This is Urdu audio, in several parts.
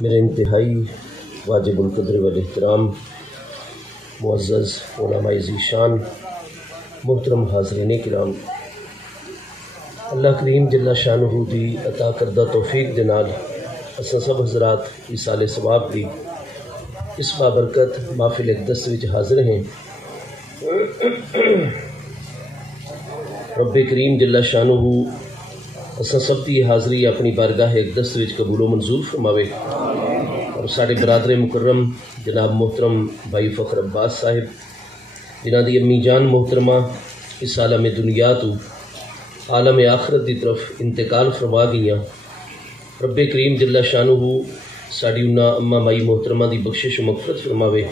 میرے انتہائی واجب القدر والاحترام معزز علماء ذیشان محترم حاضرین کرام، اللہ کریم جل شانہ دی عطا کردہ توفیق دے نال اساں سب حضرات ایصال ثواب دی اس بابرکت محفل اقدس وچ حاضر ہیں۔ رب کریم جل شانہ اساں سب دی حاضری اپنی بارگاہ اقدس وچ قبول و منظور فرماوے، اور سارے برادر مکرم جناب محترم بھائی فخر عباس صاحب جنہاں دی امی جان محترمہ اس عالم دنیا تو عالم آخرت دی طرف انتقال فرما گئیاں، رب کریم جل شانہ ساڈی انہاں اماں مائی محترمہ دی بخشش و مغفرت فرماوے۔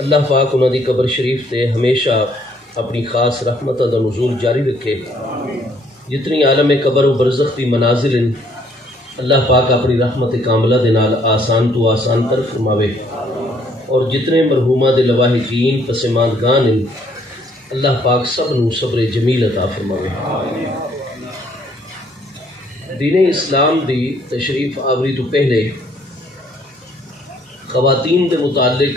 اللہ پاک انہاں دی قبر شریف تے ہمیشہ اپنی خاص رحمتاں دا نزول جاری رکھے۔ جتنی عالم قبر و برزخ دی منازل ہیں اللہ پاک اپنی رحمت کاملہ دے نال آسان تو آسان تر فرماوے، اور جتنے مرحومہ دے لواحقین پسماندگان ہیں اللہ پاک سب نو صبر جمیل عطا فرماوے۔ دین اسلام دی تشریف آوری تو پہلے خواتین دے متعلق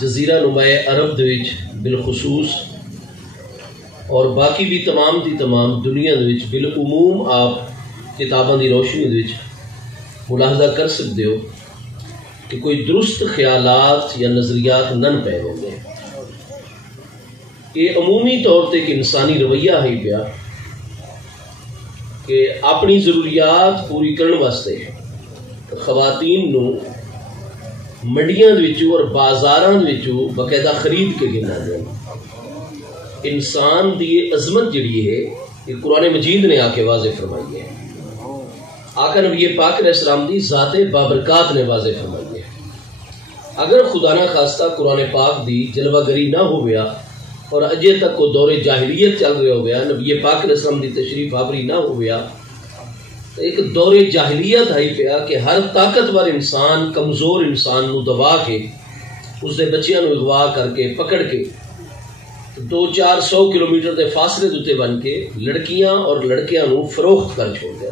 جزیرہ نمائے عرب دے وچ بالخصوص اور باقی بھی تمام دی تمام دنیا دے وچ بالعموم آپ کتاباں دی روشنی دے وچ ملاحظہ کر سکتے ہو کہ کوئی درست خیالات یا نظریات نن پے ہوندے۔ یہ عمومی طور تے ایک انسانی رویہ ہی پیا کہ اپنی ضروریات پوری کرنے واسطے خواتین نو منڈیاں دے وچوں اور بازاراں دے وچوں باقاعدہ خرید کے گنا دیں۔ انسان دی عظمت جڑی ہے یہ قرآن مجید نے آ کے واضح فرمائی ہے، آقا نبی پاک علیہ السلام دی ذات بابرکات نے واضح فرمائی ہے۔ اگر خدا نہ خواستہ قرآن پاک دی جلوہ گری نہ ہو گیا اور اجے تک کو دور جاہلیت چل رہا ہو گیا، نبی پاک علیہ السلام دی تشریف آوری نہ ہو گیا، تو ایک دور جاہلیت آئی پیا کہ ہر طاقتور انسان کمزور انسان نو دبا کے اس دے بچیاں نو اغوا کر کے پکڑ کے 200-400 کلومیٹر دے فاصلے دوتے بن کے لڑکیاں اور لڑکیاں نو فروخت کر چھوڑ دیں۔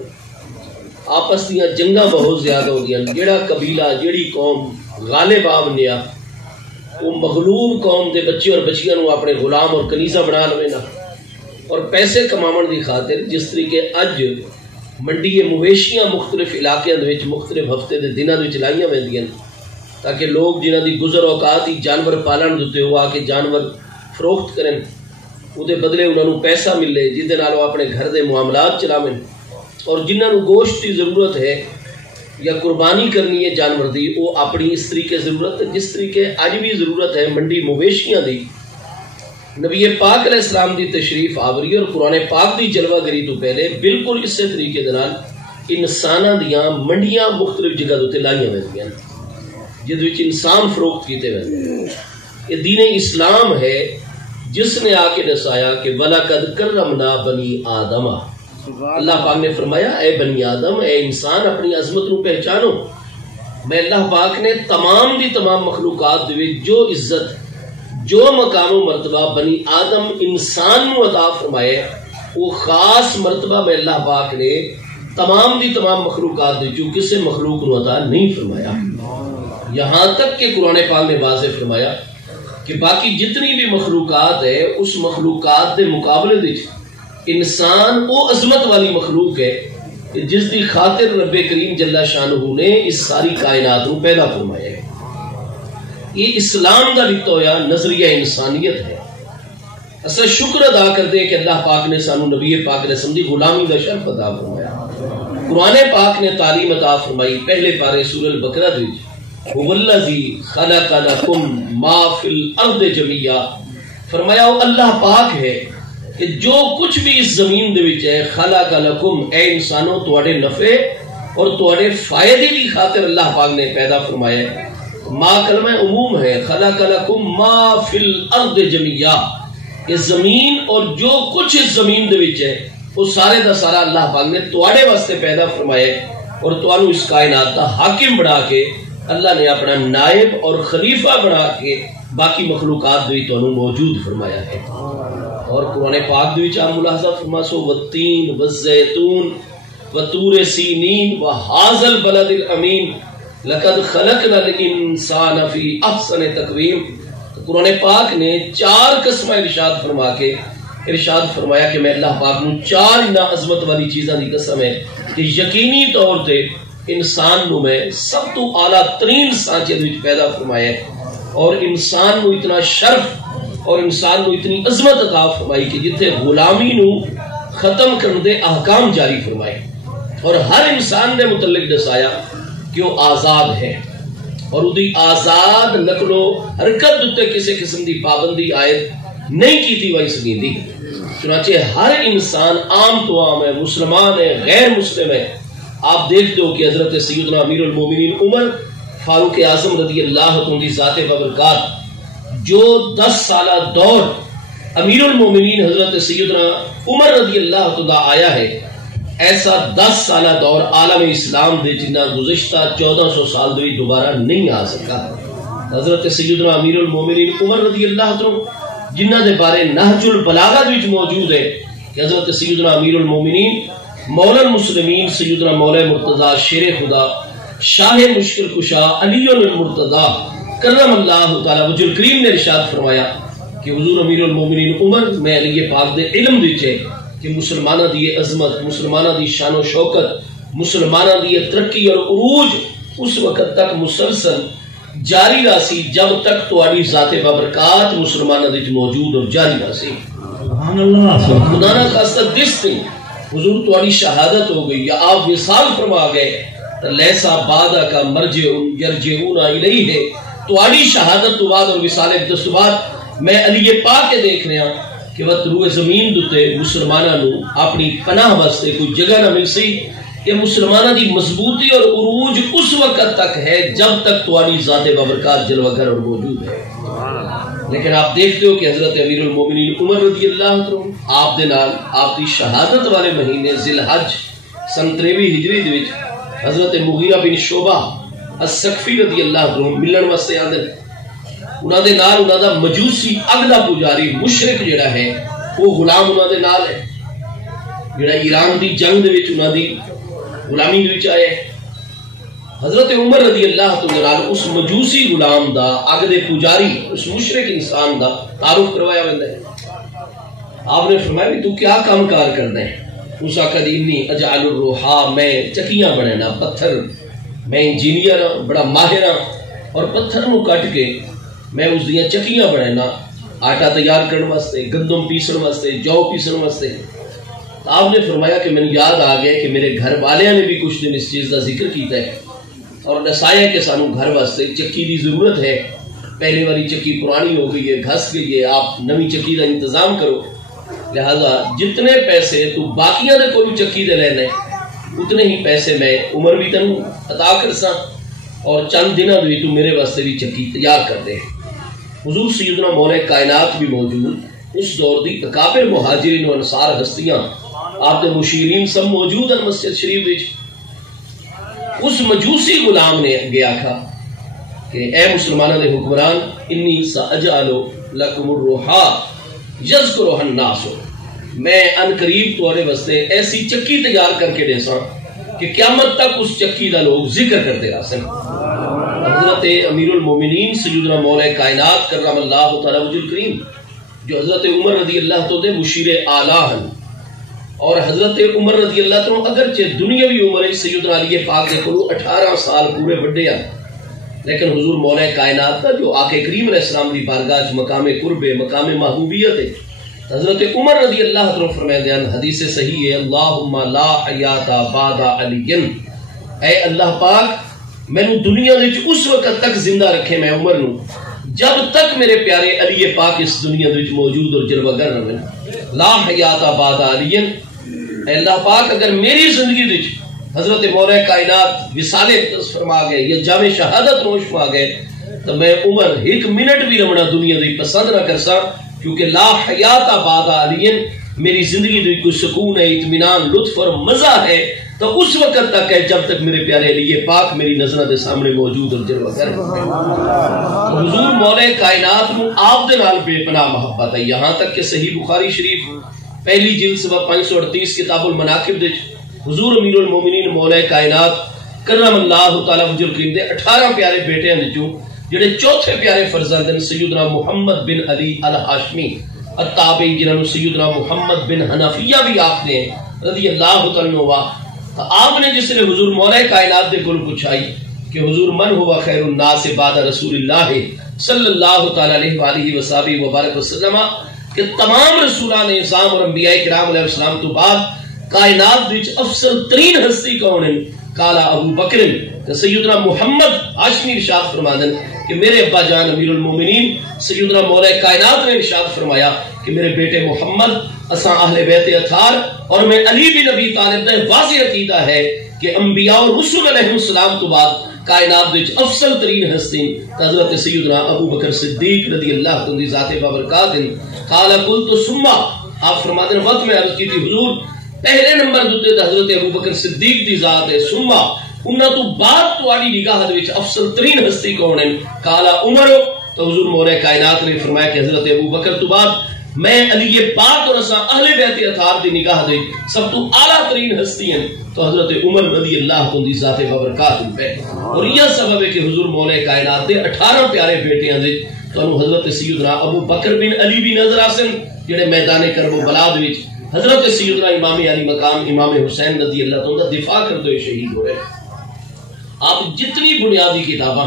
آپس دیاں جنگاں بہت زیادہ ہو گیا، جیڑا قبیلہ جیڑی قوم غالب آ بنیا وہ مغلوب قوم دے بچے اور بچیاں نو اپنے غلام اور کنیزہ بنا لوے نا، اور پیسے کماون دی خاطر جس طریقے اج منڈی مویشیاں مختلف علاقیاں دے وچ مختلف ہفتے دے دناں دے وچ لائیاں ویندیاں تاکہ لوگ جنہاں دی گزر اوقات ہی جانور پالن دتے ہو آ کے جانور فروخت کریں، وہ دے بدلے انہوں نے پیسہ ملے جس دے نال وہ اپنے گھر دے معاملات چلاویں، اور جنہاں نو گوشت کی ضرورت ہے یا قربانی کرنی ہے جانور دی وہ اپنی اس طریقے ضرورت ہے جس طریقے اج بھی ضرورت ہے منڈی مویشیاں دی۔ نبی پاک علیہ السلام دی تشریف آوری اور قرآن پاک دی جلوہ گری تو پہلے بالکل اسی طریقے دے نال انساناں دیاں منڈیاں مختلف جگہ تے لائیاں ویندیاں جس وچ انسان فروخت کیتے ویندے۔ یہ دین اسلام ہے جس نے آ کے دسایا کہ وَلَقَدْ كَرَّمْنَا بَنِي آدَمَ۔ اللہ پاک نے فرمایا اے بنی آدم، اے انسان اپنی عظمت نو پہچانو، میں اللہ پاک نے تمام دی تمام مخلوقات دے جو عزت جو مقام و مرتبہ بنی آدم انسان نو عطا فرمائے وہ خاص مرتبہ میں اللہ پاک نے تمام دی تمام مخلوقات دے جو کسے مخلوق نو عطا نہیں فرمایا، یہاں تک کہ قرآن پاک نے واضح فرمایا کہ باقی جتنی بھی مخلوقات ہے اس مخلوقات دے مقابلے دے انسان وہ عظمت والی مخلوق ہے جس دی خاطر رب کریم جل شانہ نے اس ساری کائنات کو پیدا فرمایا ہے۔ یہ اسلام دا لکھتا ہوا نظریہ انسانیت ہے۔ اصل شکر ادا کرتے ہیں کہ اللہ پاک نے سانو نبی پاک علیہ السلام دی غلامی دا شرف عطا فرمایا۔ قرآن پاک نے تعلیم عطا فرمائی پہلے پارے سورہ البقرہ دے هُوَ الَّذِي خَلَقَ لَكُم مَا فِي الْأَرْضِ جَمِيعًا، فرمایا وہ اللہ پاک ہے کہ جو کچھ بھی اس زمین دے وچ ہے خَلَقَ لَكُم، اے انسانوں تواڈے نفع اور تواڈے فائدے دی خاطر اللہ پاک نے پیدا فرمایا ہے۔ ما کلمہ عموم ہے، خَلَقَ لَكُم مَا فِي الْأَرْضِ جَمِيعًا، کہ زمین اور جو کچھ اس زمین دے وچ ہے وہ سارے دا سارا اللہ پاک نے تواڈے واسطے پیدا فرمایا ہے، اور تانوں اس کائنات دا حاکم بنا کے اللہ نے اپنا نائب اور خلیفہ بنا کے باقی مخلوقات بھی تو موجود فرمایا ہے. اور قرآن پاک بھی چاہ ملاحظہ فرما سو والتین والزیتون وطور سینین وہذا البلد الامین لقد خلقنا الانسان فی احسن تقویم. قرآن پاک نے 4 قسمہ ارشاد فرما کے ارشاد فرمایا کہ میں اللہ پاک نو 4 انہا عظمت والی چیزاں دی قسم ہے کہ یقینی طور تے انسان نو میں سب تو اعلیٰ ترین سانچے دے پیدا فرمایا ہے اور انسان نو اتنا شرف اور انسان نو اتنی عظمت عطا فرمائی کہ جتنے غلامی نو ختم کرنے دے احکام جاری فرمائے اور ہر انسان نے متعلق دسایا کہ وہ آزاد ہے اور وہ آزاد نقل و حرکت دے کسی قسم دی پابندی عائد نہیں کی تھی وہی سکیں دی. چنانچہ ہر انسان عام تو عام ہے، مسلمان ہے، غیر مسلم ہے. آپ دیکھتے ہو کہ حضرت سیدنا امیر المومنین عمر فاروق اعظم رضی اللہ عنہ ذات بابرکات جو 10 سالہ دور امیر المومنین حضرت سیدنا عمر رضی اللہ عنہ آیا ہے، ایسا 10 سالہ دور عالم اسلام دے جنہ گزشتہ 1400 سال دے دوبارہ نہیں آ سکا. حضرت سیدنا امیر المومنین عمر رضی اللہ عنہ جنہ دے بارے نہج البلاغہ وچ موجود ہے کہ حضرت سیدنا امیر المومنین مولا المسلمین سیدنا مولا مرتضی شیر خدا شاہ مشکل کشا علی المرتضی کرم اللہ تعالی وجہ الکریم نے ارشاد فرمایا کہ حضور امیر المومنین عمر میں علی پاک دے علم دیچے کہ مسلمانہ دی عظمت، مسلمانہ دی شان و شوکت، مسلمانہ دی ترقی اور عروج اس وقت تک مسلسل جاری راسی جب تک تواڈی ذات بابرکات مسلمانہ دی موجود اور جاری راسی. سبحان اللہ. خدا نہ خاصہ دس دن حضور تواڈی شہادت ہو گئی یا آپ وصال فرما گئے لیسا بادہ کا مرجعون یرجعون الیہ ہے. تواڈی شہادت تو بعد اور وصال اقدس بعد میں علی پاک کے دیکھ رہا کہ وقت روئے زمین دوتے مسلمانہ نو اپنی پناہ واسطے کوئی جگہ نہ مل سی کہ مسلمانہ دی مضبوطی اور عروج اس وقت تک ہے جب تک تواڈی ذات بابرکات جلوہ گر اور موجود ہے. لیکن آپ دیکھتے ہو کہ حضرت امیر المومنین عمر رضی اللہ عنہ آپ دے نال آپ دی شہادت والے مہینے ذی الحج سن 93 ہجری دے وچ حضرت مغیرہ بن شعبہ الثقفی رضی اللہ عنہ ملن واسطے آندے. انہاں دے نال انہاں دا مجوسی اگلا پجاری مشرک جڑا ہے وہ غلام انہاں دے نال ہے جڑا ایران دی جنگ دے وچ انہاں دی غلامی دے وچ آئے. حضرت عمر رضی اللہ عنہ اس مجوسی غلام دا اگ دے پجاری اس مشرک انسان دا تعارف کروایا ویندا ہے. آپ نے فرمایا بھی تو کیا کام کار کرنا ہے؟ اس آقا دی انی اجعل الروحا میں چکیاں بنانا پتھر، میں انجینئر ہاں بڑا ماہر ہاں اور پتھر نو کٹ کے میں اس دیاں چکیاں بنانا آٹا تیار کرنے واسطے، گندم پیسن واسطے، جو پیسن واسطے. آپ نے فرمایا کہ میں نے یاد آ گیا کہ میرے گھر والے نے بھی کچھ دن اس چیز کا ذکر کیتا ہے اور دسایا کہ سانو گھر واسطے چکی دی ضرورت ہے. پہلے والی چکی پرانی ہو گئی ہے، گھس گئی ہے، آپ نوی چکی کا انتظام کرو. لہذا جتنے پیسے تو باقیاں دے کوئی چکی دے لینے اتنے ہی پیسے میں عمر بھی تنو عطا کرساں اور چند دنوں بھی تو میرے واسطے بھی چکی تیار کر دے. حضور سیدنا مولا کائنات بھی موجود اس دور دی اکابر مہاجرین و انصار ہستیاں آپ دے مشیرین سب موجود ہیں مسجد شریف وچ. اس مجوسی غلام نے گیا کھا کہ اے مسلمانہ دے حکمران انی ساجعلو لکم الروحا یذکرها الناس، میں ان قریب تمہارے واسطے ایسی چکی تیار کر کے دے ساں کہ قیامت تک اس چکی دا لوگ ذکر کرتے رہ سن. حضرت امیر المومنین سیدنا مولا کائنات کرم اللہ تعالی وجہ الکریم جو حضرت عمر رضی اللہ عنہ مشیر اعلیٰ ہیں اور حضرت عمر رضی اللہ عنہ اگرچہ دنیاوی عمر سیدنا علی پاک دے کولو 18 سال پورے بڑے ہیں لیکن حضور مولا کائنات کا جو آقا کریم علیہ السلام دی بارگاہ مقام قرب مقام محبوبیت ہے. حضرت عمر رضی اللہ عنہ فرماتے ہیں حدیث صحیح ہے اللہم لا حیات بعد علی، اے اللہ پاک میں نو دنیا دے اس وقت تک زندہ رکھے میں عمر نو جب تک میرے پیارے علی پاک اس دنیا دے موجود اور جلوہ گر رہے. لا حیات بعد علی، اے اللہ پاک اگر میری زندگی دے حضرت مولا کائنات وصال اقدس فرما گئے یا جامع شہادت نوش فرما گئے تو میں عمر ایک منٹ بھی رمنا دنیا دی پسند نہ کرسا، کیونکہ لا حیات بعد علی میری زندگی دی کوئی سکون ہے، اطمینان، لطف اور مزہ ہے تو اس وقت تک ہے جب تک میرے پیارے علی پاک میری نظروں کے سامنے موجود اور جلوہ گر حضور مولا کائنات نو آپ دے نال بے پناہ محبت ہے، یہاں تک کہ صحیح بخاری شریف پہلی جلد صفحہ 538 کتاب المناقب دے حضور امیر المومنین مولا کائنات کرم اللہ تعالی وجل کریم دے 18 پیارے بیٹے ہیں جو جڑے چوتھے پیارے فرزند ہیں سیدنا محمد بن علی الہاشمی التابعی جنہوں سیدنا محمد بن حنفیہ بھی آپ نے رضی اللہ تعالی عنہ. آپ نے جس نے حضور مولا کائنات دے کل پوچھائی کہ حضور من ہوا خیر الناس بعد رسول اللہ صلی اللہ تعالی علیہ وآلہ وصحبہ وبارک وسلم کہ تمام رسولان اعظام اور انبیاء کرام علیہ السلام تو بعد کائنات وچ افضل ترین ہستی کون ہے؟ قال ابو بکر کہ سیدنا محمد ہاشمی ارشاد فرماندن کہ میرے ابا جان امیر المومنین سیدنا مولا کائنات نے ارشاد فرمایا کہ میرے بیٹے محمد اساں اہل بیت اطہار اور میں علی بن ابی طالب کا واضح عقیدہ ہے کہ انبیاء اور رسول علیہ السلام تو بعد کائنات وچ افضل ترین ہستی حضرت سیدنا ابو بکر صدیق رضی اللہ عنہ ذات بابرکات. قال قلت ثم آپ فرماتے ہیں وقت میں عرض کی تھی حضور پہلے نمبر دوتے حضرت ابو بکر صدیق دی ذات ہے، ثم انہاں تو بعد تواڈی نگاہ وچ افضل ترین ہستی کون ہے؟ قال عمر. تو حضور مولا کائنات نے فرمایا کہ حضرت ابو بکر تو بعد میں علی پاک اور اساں اہل بیت اطہار دی نگاہ دے سب تو اعلیٰ ترین ہستی ہیں تو حضرت عمر رضی اللہ عنہ ذات بابرکات پہ. اور یہ سبب ہے کہ حضور مولا کائنات دے 18 پیارے بیٹے ہیں تو حضرت سیدنا ابو بکر بن علی بھی نظر آسن جڑے میدان کرب و بلاد وچ حضرت سیدنا امام علی مقام امام حسین رضی اللہ عنہ دفاع کرتے ہوئے شہید ہو رہے. آپ جتنی بنیادی کتاباں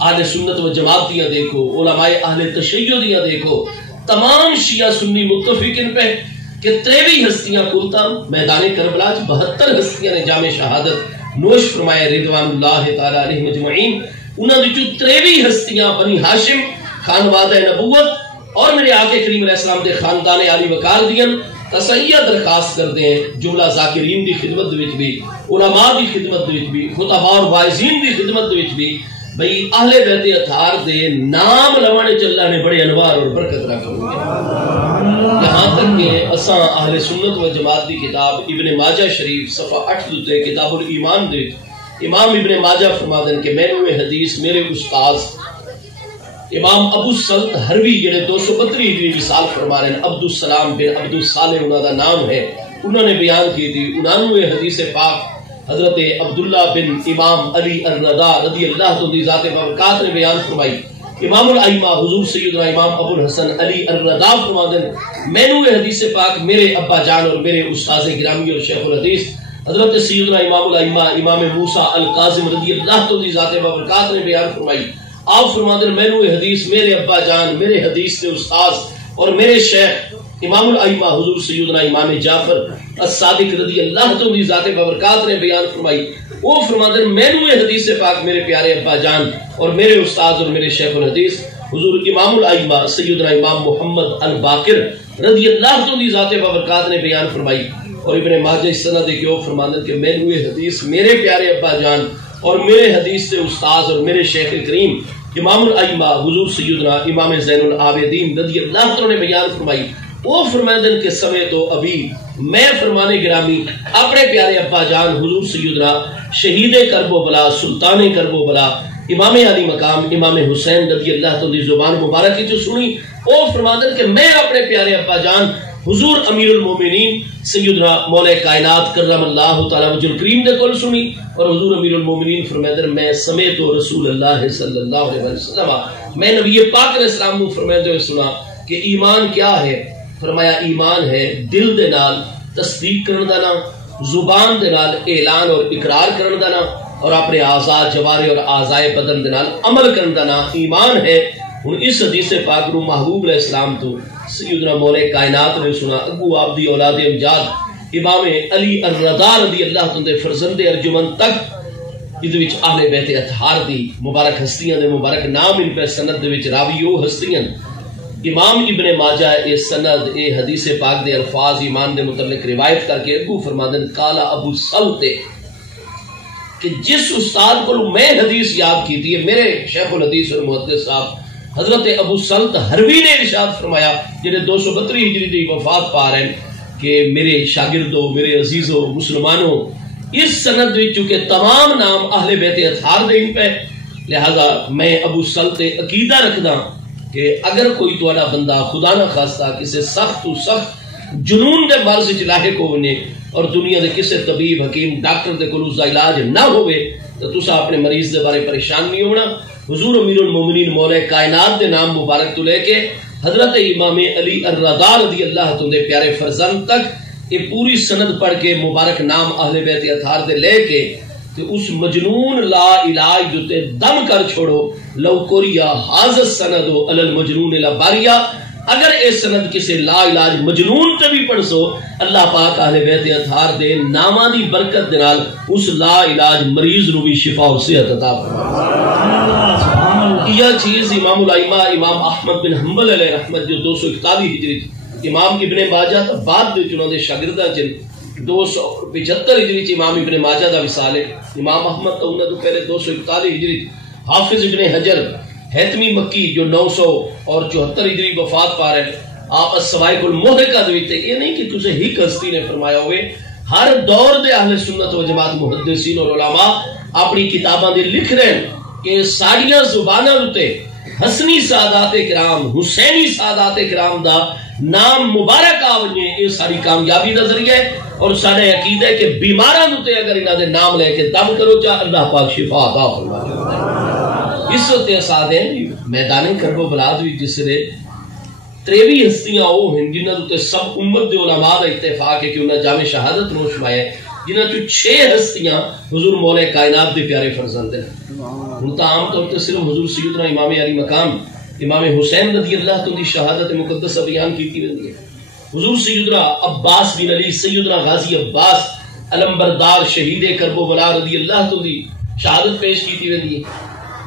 اہل سنت و جماعت دیاں دیکھو، علماء اہل تشیع دیاں دیکھو، تمام شیعہ سنی متفقین پہ کہ 23 ہستیاں کلتا میدان کربلا 72 ہستیاں نے جام شہادت نوش فرمائے رضوان اللہ تعالی علیہ مجمعین. انہاں وچوں 23 ہستیاں بنی ہاشم خانوادہ نبوت اور میرے آقا کریم علیہ السلام دے خاندان علی وقار دیاں تسیہ درخواست کرتے ہیں جملہ ذاکرین دی خدمت وچ بھی، علماء دی خدمت وچ بھی، خطباء اور واعظین دی خدمت وچ بھی بھئی اہل بیت اطہار دے نام لوانے چلا نے بڑے انوار اور برکت رکھو گے. یہاں تک کہ اساں اہل سنت و جماعت دی کتاب ابن ماجہ شریف صفحہ 8 دوتے کتاب الایمان دے امام ابن ماجہ فرمادن کہ میں نے حدیث میرے استاذ امام ابو السلط ہروی جڑے 232 ہجری وصال فرما رہے ہیں عبد السلام بن عبد الصالح انہوں دا نام ہے، انہوں نے بیان کی تھی 99 حدیث پاک حضرت عبداللہ بن امام علی الرضا رضی اللہ عنہ ذات بابرکات نے بیان فرمائی. امام الائمہ حضور سیدنا امام ابو الحسن علی الرضا فرمادن میں نے حدیث پاک میرے ابا جان اور میرے استاذ گرامی اور شیخ الحدیث حضرت سیدنا امام الائمہ امام موسیٰ القاظم رضی اللہ عنہ ذات بابرکات نے بیان فرمائی. آپ فرمادن میں نے حدیث میرے ابا جان میرے حدیث کے استاذ اور میرے شیخ امام الائمہ حضور سیدنا امام جعفر الصادق رضی اللہ عنہ ذات بابرکات نے بیان فرمائی. وہ فرمادن میں نے حدیث پاک میرے پیارے ابا جان اور میرے استاذ اور میرے شیخ الحدیث حضور امام الائمہ سیدنا امام محمد الباقر رضی اللہ عنہ ذات بابرکات نے بیان فرمائی. اور ابن ماجہ اس سند ہے کہ وہ فرمادن کہ میں نے حدیث میرے پیارے ابا جان اور میرے حدیث سے استاذ اور میرے شیخ کریم امام الائمہ حضور سیدنا امام زین العابدین رضی اللہ عنہ نے بیان فرمائی. وہ فرمائدن کے سمے تو ابھی میں فرمانے گرامی اپنے پیارے ابا جان حضور سیدنا شہید کرب و بلا سلطان کرب و بلا امام علی مقام امام حسین رضی اللہ عنہ زبان مبارک کی جو سنی، وہ فرمائدن کہ میں اپنے پیارے ابا جان حضور امیر المومنین سیدنا مولا کائنات کرم اللہ تعالی وجل کریم دے کول سنی. اور حضور امیر المومنین فرمائدن میں سمیت رسول اللہ صلی اللہ علیہ وسلم میں نبی پاک علیہ السلام کو فرمائدے ہوئے سنا کہ ایمان کیا ہے؟ فرمایا ایمان ہے دل دے نال تصدیق کرن دا نا، زبان دے نال اعلان اور اقرار کرن دا نا، اور اپنے اعضاء جوارح اور اعضاء بدن دے نال عمل کرن دا نا ایمان ہے. ہن اس حدیث پاک نو محبوب علیہ السلام تو سیدنا مولا کائنات نے سنا ابو آپ دی اولاد امجاد امام علی الرضا رضی اللہ عنہ دے فرزند ارجمند تک اس وچ اہل بیت اطہار دی مبارک ہستیاں دے مبارک نام ان پہ سند دے وچ راوی وہ ہستیاں. امام ابن ماجہ اے سند اے حدیث پاک دے الفاظ ایمان دے متعلق روایت کر کے ابو فرمادن قالا ابو سلط کہ جس استاد کو میں حدیث یاد کی تھی میرے شیخ الحدیث اور محدث صاحب حضرت ابو سلط ہروی نے ارشاد فرمایا جنہیں 232 ہجری دی وفات پا رہے ہیں کہ میرے شاگردوں میرے عزیزوں مسلمانوں اس سند چونکہ تمام نام اہل بیت اطہار دے پہ، لہذا میں ابو سلط عقیدہ رکھدا کہ اگر کوئی تہاڈا بندہ خدا نہ خاصہ کسی سخت تو سخت جنون دے مرض وچ لاحق ہونے اور دنیا دے کسی طبیب حکیم ڈاکٹر دے کول اس دا علاج نہ ہوئے تو تسا اپنے مریض دے بارے پریشان نہیں ہونا۔ حضور امیر المومنین مولا کائنات دے نام مبارک تو لے کے حضرت امام علی الرضا رضی اللہ عنہ دے پیارے فرزند تک یہ پوری سند پڑھ کے مبارک نام اہل بیت اطہار دے لے کے کہ اس مجنون لا علاج جو تے دم کر چھوڑو لو کوریا حاضر سندو علی المجنون لا باریا، اگر اے سند کسی لا علاج مجنون تے بھی پڑھ سو اللہ پاک اہل بیت اطہار دے ناماں دی برکت دے نال اس لا علاج مریض نو بھی شفا و صحت عطا فرمائے۔ یہ چیز امام الائمہ امام احمد بن حنبل علیہ رحمت جو 241 ہجری، امام ابن ماجہ تا بعد وچ انہاں دے شاگرداں چ 275 ہجری امام ابن ماجہ دا وصال ہے، امام احمد تو انہاں تو پہلے 241 ہجری، حافظ ابن حجر حتمی مکی جو 974 ہجری وفات پا رہے ہیں، آپ السوائق المحرقہ دیتے، یہ نہیں کہ تجھے ہی ہستی نے فرمایا ہوئے، ہر دور دے اہل سنت و جماعت محدثین اور علماء اپنی کتاباں دے لکھ رہے ہیں کہ ساڑیاں زباناں تے حسنی سادات کرام حسینی سادات کرام دا نام مبارک آوجے، یہ ساری کامیابی دا ذریعہ ہے اور سارے عقیدہ ہے کہ بیماراں تے اگر انہاں دے نام لے کے دم کرو چاہ اللہ پاک شفا عطا فرمائے۔ اس وقت اساد ہیں میدان کرب و بلا بھی جس نے 23 ہستیاں وہ ہیں جنہاں تے سب امت دے علماء دا اتفاق ہے کہ انہاں جامع شہادت نوش مائے، جنہاں تو 6 ہستیاں حضور مولا کائنات دے پیارے فرزند ہیں۔ ان تا عام طور تے صرف حضور سیدنا امام علی مقام امام حسین رضی اللہ عنہ دی شہادت مقدسہ بیان کی رہی ہے۔ حضور سیدنا عباس بن علی سیدنا غازی عباس علمبردار شہید کرب و بلا رضی اللہ عنہ دی شہادت پیش کی رہی ہے،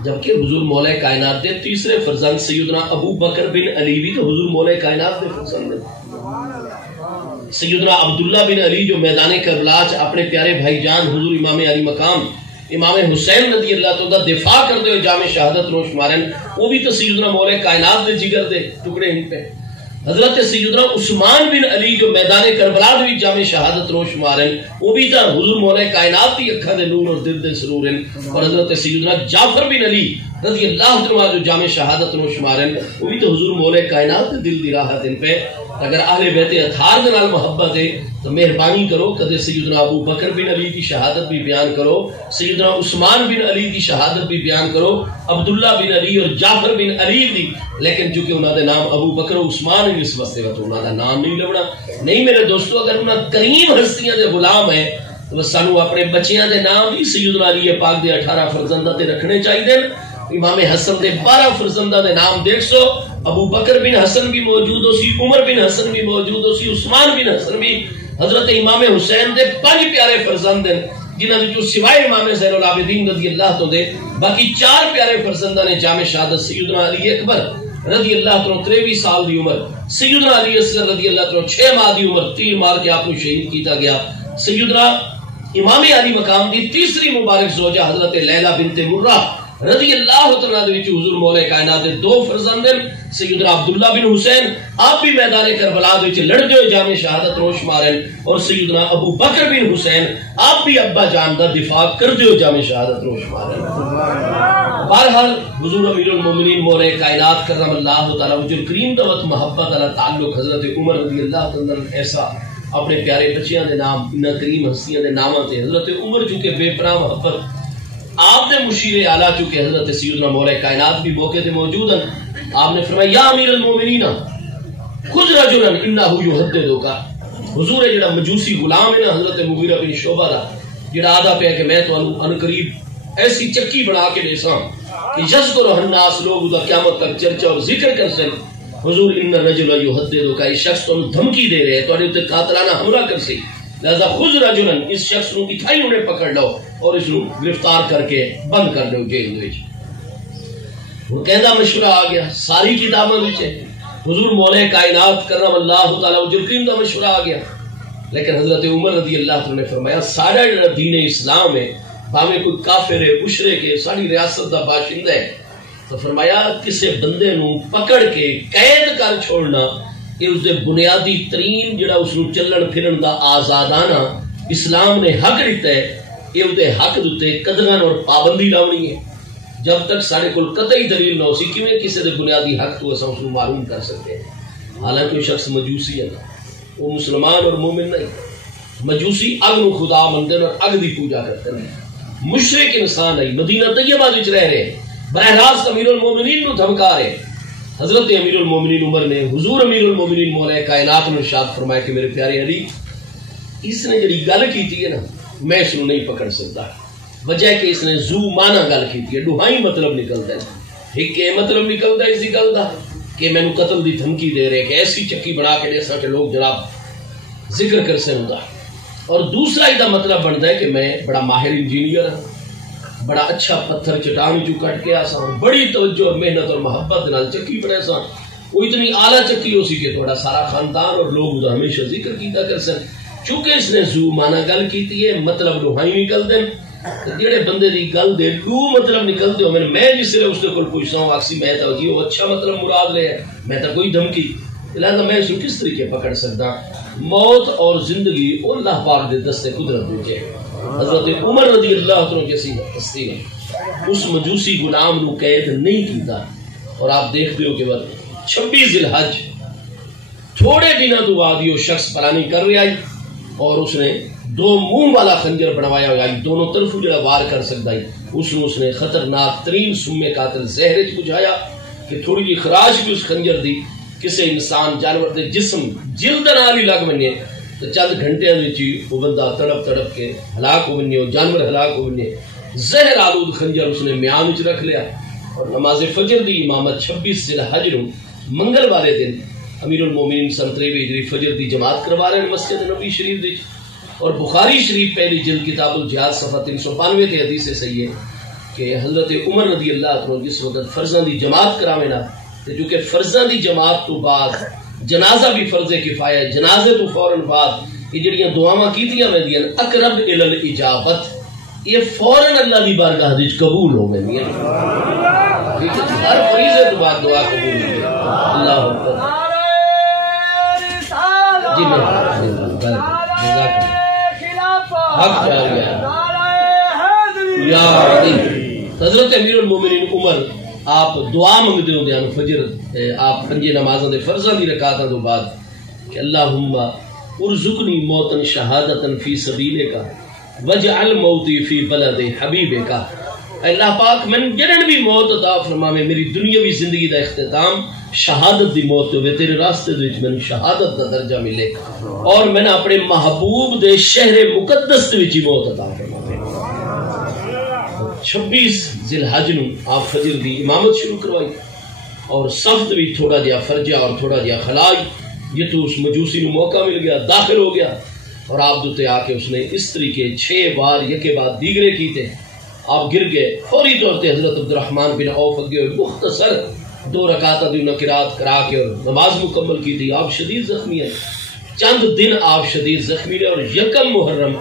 جبکہ حضور مولا کائنات دے تیسرے فرزند سیدنا ابو بکر بن علی بھی تو حضور مولا کائنات دے فرزند ہیں۔ سیدنا عبداللہ بن علی جو میدان کربلا اپنے پیارے بھائی جان حضور امام علی مقام امام حسین رضی اللہ عنہ دفاع کرتے ہوئے جامع شہادت نوش مارن، وہ بھی تو سیدنا مولا کائنات دے جگر دے ٹکڑے ان پہ۔ حضرت سیدنا عثمان بن علی جو میدان کربلا بھی جامع شہادت نوش مارن، وہ بھی تو حضور مولا کائنات دی اکھا دے نور اور دل دے سرور ہیں۔ اور حضرت سیدنا جعفر بن علی رضی اللہ عنہ جو جامع شہادت نوش مارن، وہ بھی تو حضور مولا کائنات دے دل دی راحت ان پہ۔ اگر اہل بیت اطہار دے نال محبت ہے تو مہربانی کرو کدے سیدنا ابو بکر بن علی کی شہادت بھی بیان کرو، سیدنا عثمان بن علی کی شہادت بھی بیان کرو، عبداللہ بن علی اور جعفر بن علی دی، لیکن چونکہ انہوں نے نام ابو بکر و عثمان ہیں اس واسطے تو انہوں نے نام نہیں لبنا۔ نہیں میرے دوستو، اگر انہوں کریم ہستیاں دے غلام ہیں تو سانو اپنے بچیاں دے نام بھی سیدنا علی پاک دے 18 فرزندہ تے رکھنے چاہیے۔ امام حسن دے 12 فرزندہ دے نام دیکھ سو، ابو بکر بن حسن بھی موجود ہو سی، عمر بن حسن بھی موجود ہو سی، عثمان بن حسن بھی، حضرت امام حسین دے 5 پیارے فرزند ہیں جنہاں جو سوائے امام زین العابدین رضی اللہ عنہ دے باقی 4 پیارے فرزندہ نے جامع شہادت سیدنا علی اکبر رضی اللہ عنہ 23 سال دی عمر، سیدنا علی اصغر رضی اللہ عنہ 6 ماہ دی عمر، تیر مار کے آپ کو شہید کیتا گیا۔ سیدنا امام علی مقام دی تیسری مبارک زوجہ حضرت لیلہ بنت مرہ رضی اللہ تعالیٰ دے حضور مولا کائنات دے 2 فرزند ہیں، سیدنا عبداللہ بن حسین آپ بھی میدان کربلا دے لڑتے ہوئے جامع شہادت نوش مارن، اور سیدنا ابو بکر بن حسین آپ بھی ابا جان دا دفاع کرتے ہوئے جامع شہادت نوش مارن۔ بہرحال حضور امیر المومنین مولا کائنات کرم اللہ تعالیٰ وجہ کریم دا وقت محبت اللہ تعلق حضرت عمر رضی اللہ تعالیٰ ایسا اپنے پیارے بچیاں دے نام انہاں کریم ہستیاں دے ناماں تے حضرت عمر چونکہ بے پناہ محبت آپ نے مشیر اعلیٰ چونکہ حضرت سیدنا مولا کائنات بھی موقع تے موجود ہیں، آپ نے فرمایا یا امیر المومنین خذ رجلا انہ یحددک، حضور ہے جڑا مجوسی غلام ہے نا حضرت مغیرہ بن شعبہ دا جڑا آدھا پہ کہ میں تو ان قریب ایسی چکی بنا کے دیساں کہ یذکر الناس لوگ دا قیامت تک چرچا اور ذکر کر سن، حضور ان الرجل یحددک، اس شخص تو دھمکی دے رہے ہیں تو تے قاتلانہ حملہ کر سی، لہذا خذ رجلا اس شخص کو اٹھائی انہیں پکڑ لو اور اس کو گرفتار کر کے بند کر دو جیل وچ۔ وہ کہندا مشورہ آ گیا، ساری کتاباں وچ حضور مولا کائنات کرم اللہ تعالی وجہ کریم دا مشورہ آ گیا، لیکن حضرت عمر رضی اللہ عنہ نے فرمایا سارا جو دین اسلام ہے بھاویں کوئی کافر ہے مشرک ہے ساری ریاست دا باشندہ ہے، تو فرمایا کسی بندے نو پکڑ کے قید کر چھوڑنا یہ اس دے بنیادی ترین جڑا اس نو چلن پھرن دا آزادانہ اسلام نے حق دیتا ہے یہ اتنے حق دے قدغن اور پابندی لاؤنی ہے. جب تک سارے کو قطعی دلیل نہ ہو سی کیویں کسی دے بنیادی حق تو اساں اس کو معلوم کر سکتے ہیں. حالانکہ وہ شخص مجوسی ہے نا، وہ مسلمان اور مومن نہیں. مجوسی اگ نو خدا مندے اور اگ دی پوجا کرتے ہیں. مشرک انسان ہے، مدینہ طیبہ وچ رہ رہے براہ راست امیر المومنین نو دھمکا رہے. حضرت امیر المومنین عمر نے حضور امیر المومنین مولا کائنات نے ارشاد فرمایا کہ میرے پیارے علی اس نے جڑی گل کیتی ہے نا میں اس کو نہیں پکڑ سکتا. وجہ ہے کہ اس نے زو مانا گل کیتی ہے، ڈوہائی مطلب نکلتا ہے. ایک مطلب نکلتا ہے اس کی گل دا کہ میں قتل دی دھمکی دے رہے کہ ایسی چکی بنا کے دے سا کہ لوگ جناب ذکر کر سے ہوتا. اور دوسرا یہ مطلب بنتا ہے کہ میں بڑا ماہر انجینئر ہوں، بڑا اچھا پتھر چٹان چو کٹ کے آسا ہوں، بڑی توجہ اور محنت اور محبت نال چکی بڑے سا. وہ اتنی اعلیٰ چکی ہو سی کہ تھوڑا سارا خاندان اور لوگ ادھر ہمیشہ ذکر کیتا کر سن. چونکہ اس نے زو مانا گل کیتی ہے مطلب لوہائی نکل دیں. جڑے بندے دی گل دے لو مطلب نکلتے ہو میں جس طرح اس کو پوچھتا ہوں واقعی میں تو جی وہ اچھا مطلب مراد لے ہے میں تو کوئی دھمکی لہذا میں اس کو کس طریقے پکڑ سکتا. موت اور زندگی اللہ پاک دے دستے قدرت دیجئے. حضرت عمر رضی اللہ عنہ جیسی ہستی نے اس مجوسی غلام نو قید نہیں کیتا. اور آپ دیکھتے ہو کہ 26 ذی الحج تھوڑے دنوں تو بعد یہ شخص پلانی کر رہا ہے اور اس نے 2 منہ والا خنجر بنوایا ہوا ہے، دونوں طرف جڑا وار کر سکتا ہے. اس نے خطرناک ترین سم قاتل زہر بجھایا کہ تھوڑی جی خراش بھی اس خنجر دی کسی انسان جانور دے جسم جلد نال ہی لگ بنے تو چند گھنٹے وہ بندہ تڑپ تڑپ کے ہلاک ہو بنے، جانور ہلاک ہو بنے. زہر آلود خنجر اس نے میان وچ رکھ لیا اور نماز فجر دی امامت 26 ذی الحج منگل والے دن امیر المومنین سن 93 ہجری فجر دی جماعت کروا رہے ہیں مسجد نبی شریف دی. اور بخاری شریف پہلی جلد کتاب الجہاد صفحہ 392 تے حدیث صحیح ہے کہ حضرت عمر رضی اللہ عنہ جس وقت فرضاں دی جماعت کراویں نا تے جو کہ فرضاں دی جماعت تو بعد جنازہ بھی فرض کفایہ ہے، جنازے تو فوراً بعد یہ جڑیاں دعاواں کیتیاں ویندیاں اقرب الی الاجابت یہ فوراً اللہ دی بارگاہ وچ قبول ہو ویندیاں. ہر فریضے تو بعد دعا قبول ہوندی ہے. اللہ اکبر. جی میں حق یا حضرت امیر المومنین عمر آپ دعا منگتے ہوں دیاں فجر آپ 5 نمازوں دے فرضاں دی رکعتاں تو بعد کہ اللہم ارزقنی موتن شہادتن فی سبیلک وجعل موتی فی بلد حبیبک. اللہ پاک من جنن بھی موت عطا فرماوے میری دنیاوی زندگی دا اختتام شہادت دی موت ہوئے تیرے راستے دے میں شہادت دا درجہ ملے اور میں نے اپنے محبوب دے شہر مقدس دے وچ موت عطا فرماوے. 26 ذی الحج نو آپ فجر دی امامت شروع کروائی اور صفت بھی تھوڑا جہا فرجہ اور تھوڑا جہا خلائی. یہ تو اس مجوسی نو موقع مل گیا، داخل ہو گیا اور آپ دوتے آ کے اس نے اس طریقے 6 بار یکے بعد دیگرے کیتے. آپ گر گئے فوری طور پہ حضرت عبد الرحمن بن عوف اگے مختصر 2 رکعتاں دی قرات کرا کے اور نماز مکمل کی تھی. آپ شدید زخمی ہیں، چند دن آپ شدید زخمی رہے اور 1 محرم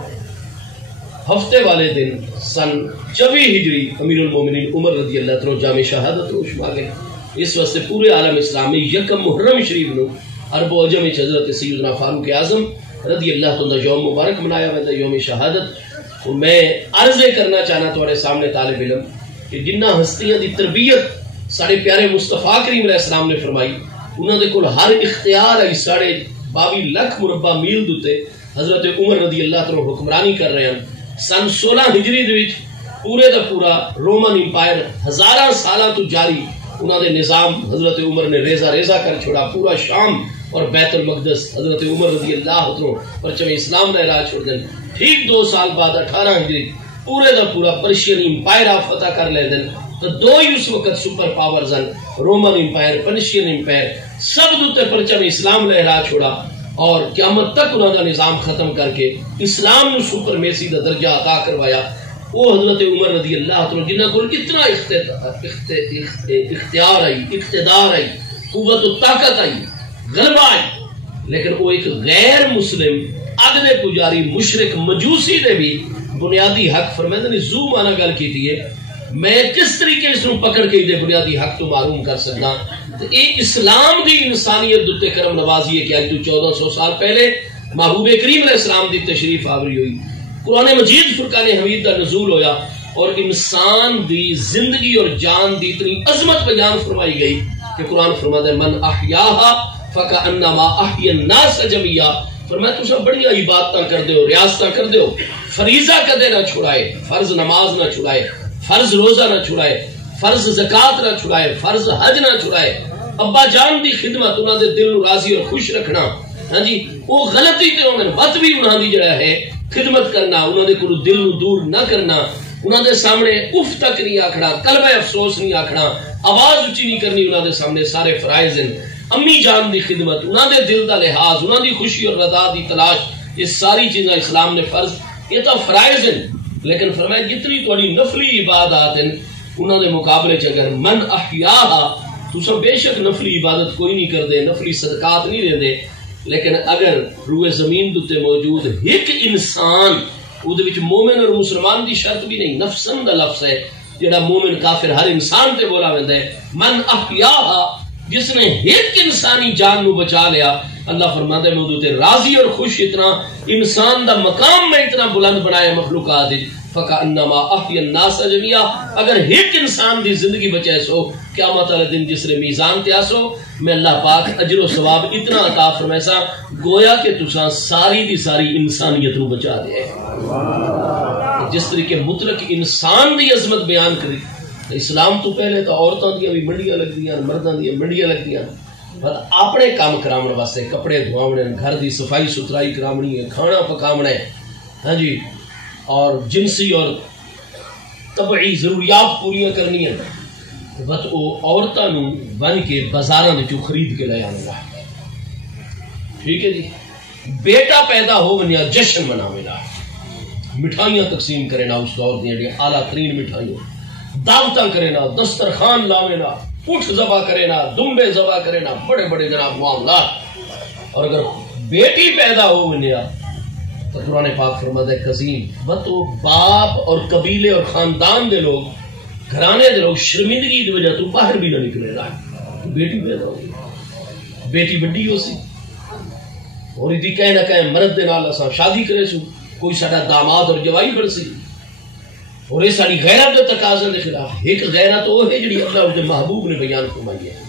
ہفتے والے دن سن 24 ہجری امیر المومنین عمر رضی اللہ عنہ جامع شہادت روش مانگے. اس واسطے پورے عالم اسلام میں 1 محرم شریف نو عرب و عجم حضرت سیدنا فاروق اعظم رضی اللہ عنہ یوم مبارک منایا ویندا یوم شہادت. میں عرض کرنا چاہنا تھوڑے سامنے طالب علم کہ جنہ ہستیاں دی تربیت سارے پیارے مصطفیٰ کریم علیہ السلام نے فرمائی انہوں دے کول ہر اختیار ہے. 22 لاکھ مربع میل دوتے حضرت عمر رضی اللہ عنہ حکمرانی کر رہے ہیں. سن 16 ہجری دے وچ پورے دا پورا رومن امپائر ہزاراں سالاں تو جاری انہوں دے نظام حضرت عمر نے ریزہ ریزہ کر چھوڑا. پورا شام اور بیت المقدس حضرت عمر رضی اللہ عنہ پرچم اسلام نے راہ چھوڑ دیں. ٹھیک 2 سال بعد 18 ہجری پورے دا پورا پرشین امپائر آپ فتح کر لے دیں. تو 2 ہی اس وقت سپر پاورز ہیں، رومن امپائر، پرشین امپائر، سب دوتے پرچم اسلام لہرا چھوڑا اور قیامت تک انہوں کا نظام ختم کر کے اسلام نے سپر میسی دا درجہ عطا کروایا. وہ حضرت عمر رضی اللہ عنہ جنہاں کو کتنا اختیار آئی، اقتدار آئی، قوت و طاقت آئی، غلبہ آئی، لیکن وہ ایک غیر مسلم اگلے پجاری مشرک مجوسی نے بھی بنیادی حق فرمائے نے زو مانا گل کی تھی ہے. میں کس طریقے اس کو پکڑ کے دے بنیادی حق تو معلوم کر سکتا. تو یہ اسلام دی انسانیت دوتے کرم نوازی ہے کہ آج تو 1400 سال پہلے محبوب کریم علیہ السلام دی تشریف آوری ہوئی، قرآن مجید فرقان حمید دا نزول ہویا اور انسان دی زندگی اور جان دی اتنی عظمت بیان فرمائی گئی کہ قرآن فرماتا ہے من احیاہا فکأنما احیا الناس جميعا، فرمایا تساں بڑی عبادتاں کر دیو، ریاستاں کر دیو، فریضہ کدے نہ چھڑائے، فرض نماز نہ چھڑائے، فرض روزہ نہ چھڑائے، فرض زکات نہ چھڑائے، فرض حج نہ چھڑائے، ابا جان دی خدمت، انہاں دے دل نو راضی اور خوش رکھنا، ہاں جی وہ غلطی تے ہوندے وقت بھی انہاں دی جڑا ہے خدمت کرنا، انہاں دے کولوں دل نو دور نہ کرنا، انہاں دے سامنے اف تک نہیں آکھنا، کلمہ افسوس نہیں آکھنا، آواز اونچی نہیں کرنی، انہاں دے سامنے سارے فرائض ہیں، امی جان دی خدمت، انہاں دے دل دا لحاظ، انہاں دی خوشی اور رضا دی تلاش، یہ ساری چیزاں اسلام نے فرض، یہ تو فرائض ہیں، لیکن فرمایا جتنی تھوڑی نفلی عبادات ہیں انہاں دے مقابلے چ اگر من احیاہا، تساں بے شک نفلی عبادت کوئی نہیں کردے، نفلی صدقات نہیں دیندے، لیکن اگر روئے زمین دے موجود ایک انسان، وہ مومن اور مسلمان دی شرط بھی نہیں، نفسن دا لفظ ہے جڑا مومن کافر ہر انسان تے بولا ویندا ہے، من احیاہا، جس نے ایک انسانی جان نو بچا لیا، اللہ فرماتا ہے میں تے راضی اور خوش، اتنا انسان دا مقام میں اتنا بلند بنایا مخلوقات فکأنما احیا الناس جميعا، اگر ایک انسان دی زندگی بچائے سو قیامت والے دن جس نے میزان تے آسو میں اللہ پاک اجر و ثواب اتنا عطا فرمائے سا گویا کہ تساں ساری دی ساری انسانیت نو بچا دے۔ جس طریقے مطلق انسان دی عظمت بیان کری، اسلام تو پہلے تو عورتاں دی بھی منڈیاں لگدیاں، مرداں دی منڈیاں لگدیاں، پر اپنے کام کراون واسطے کپڑے دھواونے، گھر دی صفائی ستھرائی کرامنی ہے، کھانا پکاونا ہے، ہاں جی، اور جنسی اور طبعی ضروریات پوریاں کرنی ہیں، بس وہ عورتاں نو بن کے بازاراں وچوں خرید کے لے آنا، ٹھیک ہے جی، بیٹا پیدا ہو ونیا جشن مناوینا، مٹھائیاں تقسیم کرنا، اس دور دی اعلیٰ ترین مٹھائیاں، دعوتاں کرنا، دسترخوان لاوینا، اٹھ ذبح کرنا، دمبے ذبح کرنا، بڑے بڑے جناب معاملات، اور اگر بیٹی پیدا ہو ونیا تو قرآن پاک فرماتا ہے قزیم، بتو باپ اور قبیلے اور خاندان دے لوگ، گھرانے دے لوگ شرمندگی دی وجہ تو باہر بھی نہ نکلے رہا، بیٹی پیدا ہوگی، بیٹی بڑی ہو سی، اور یہ کہیں نہ کہیں مرد دے نال اساں شادی کرے سو، کوئی ساڈا داماد اور جوائی بن سی، اور یہ ساری غیرت دے تقاضے دے خلاف، ایک غیرت وہ ہے جڑی اللہ دے محبوب نے بیان فرمائی ہے،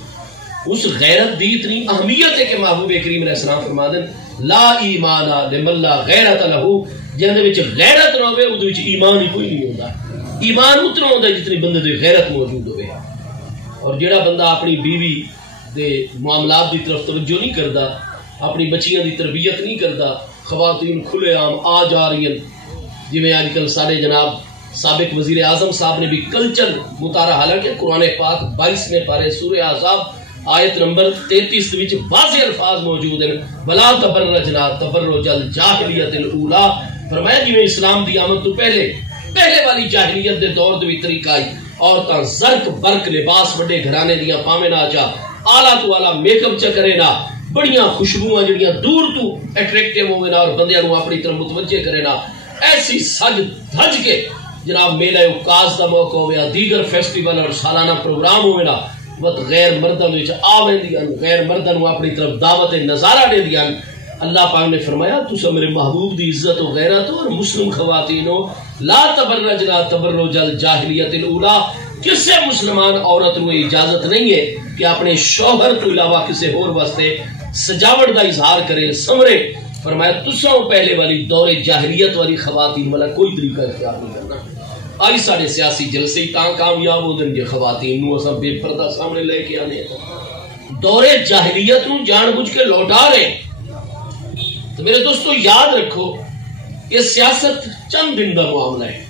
اس غیرت دی اتنی اہمیت ہے کہ محبوب کریم علیہ السلام فرما دیں لا ایمان لمن لا غیرت لہو، جن دے وچ غیرت نہ ہوے اودے وچ ایمان ہی کوئی نہیں ہوندا، ایمان اتنا ہوندا جتنی بندے دے غیرت موجود ہوئے، اور جڑا بندہ اپنی بیوی دے معاملات دی طرف توجہ نہیں کردا، اپنی بچیاں دی تربیت نہیں کردا، خواتین کھلے عام آ جا رہی ہیں، جویں آج کل سارے جناب سابق وزیر اعظم صاحب نے بھی کلچر مطالعہ، حالانکہ قرآن پاک 22ویں پارے سورہ احزاب آیت نمبر 33 وچ واضح الفاظ موجود ہیں، ولا تبرجنا تبرج الجاہلیت الاولی، فرمایا جی اسلام دی آمد تو پہلے والی جاہلیت دے دور دے طریقہ آئی، عورتاں زرق برق لباس وڈے گھرانے دیاں پاویں نہ چا، اعلیٰ تو اعلیٰ میک اپ چ کرے نہ، بڑیاں خوشبوواں جڑیاں دور تو اٹریکٹیو ہوئے نہ، اور بندیاں نو اپنی طرف متوجہ کرے نہ، ایسی سج دھج کے جناب میلہ اوکاس دا موقع ہویا، دیگر فیسٹیول اور سالانہ پروگرام ہوئے نا، وقت غیر مردوں وچ آویں دیاں، غیر مردوں نو اپنی طرف دعوت نظارہ دے دیاں، اللہ پاک نے فرمایا تسا میرے محبوب دی عزت و غیرت اور مسلم خواتینوں لا تبرجنا تبرج الجاہلیت الاولی، کسے مسلمان عورت نو اجازت نہیں ہے کہ اپنے شوہر تو علاوہ کسی اور واسطے سجاوٹ دا اظہار کرے، سمرے، فرمایا تساں پہلے والی دور جاہلیت والی خواتین والا کوئی طریقہ اختیار نہیں کرنا۔ آئی سارے سیاسی جلسے ہی تاں کامیاب ہو دیں گے، خواتین نو اساں بے پردہ سامنے لے کے آنے، دور جاہلیت نو جان بوجھ کے لوٹا رہے۔ تو میرے دوستو یاد رکھو یہ سیاست چند دن کا معاملہ ہے،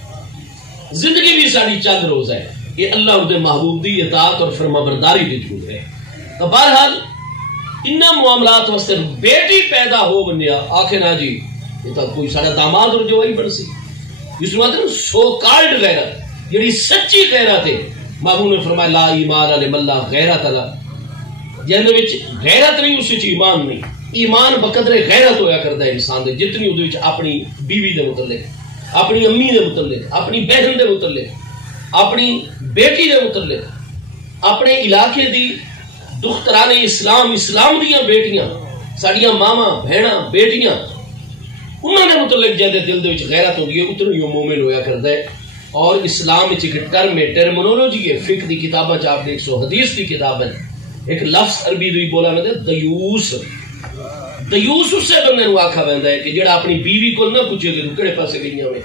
زندگی بھی ساری چند روز ہے، یہ اللہ دے محبوب دی اطاعت اور فرما برداری دی ضرورت ہے۔ تو بہرحال ان معاملات واسطے بیٹی پیدا ہو بنیا آخر نہ جی یہ تو کوئی سارا داماد اور جوائی بن سی، جس مطلب سو کالڈ غیرت جڑی سچی غیرت ہے، محبوب نے فرمایا لا ایمان لمن لا غیرت لا، جن وچ غیرت نہیں اس وچ ایمان نہیں، ایمان بقدر غیرت ہویا کرتا ہے انسان دے جتنی اودے وچ اپنی بیوی دے متعلق، اپنی امی دے متعلق، اپنی بہن دے متعلق، اپنی بیٹی دے متعلق، اپنے علاقے دی دختران اسلام، اسلام دیاں بیٹیاں، ساڈیاں ماواں بہناں بیٹیاں، انہوں نے متعلق جہاں دل دے وچ غیرت ہوندی ہے اتنا ہی مومن ہویا کردا ہے. اور اسلام وچ ایک ٹرم ہے, ٹرمینولوجی ہے, فقہ دی کتاباں چ آپ دیکھ سو, حدیث دی کتاباں ایک لفظ عربی دی بولا میں دیوس. دیوس اس سے بندے نو آکھا ویندا ہے کہ جڑا اپنی بیوی کو نہ پوچھے کہ کہڑے پاسے گئیاں ہوئے.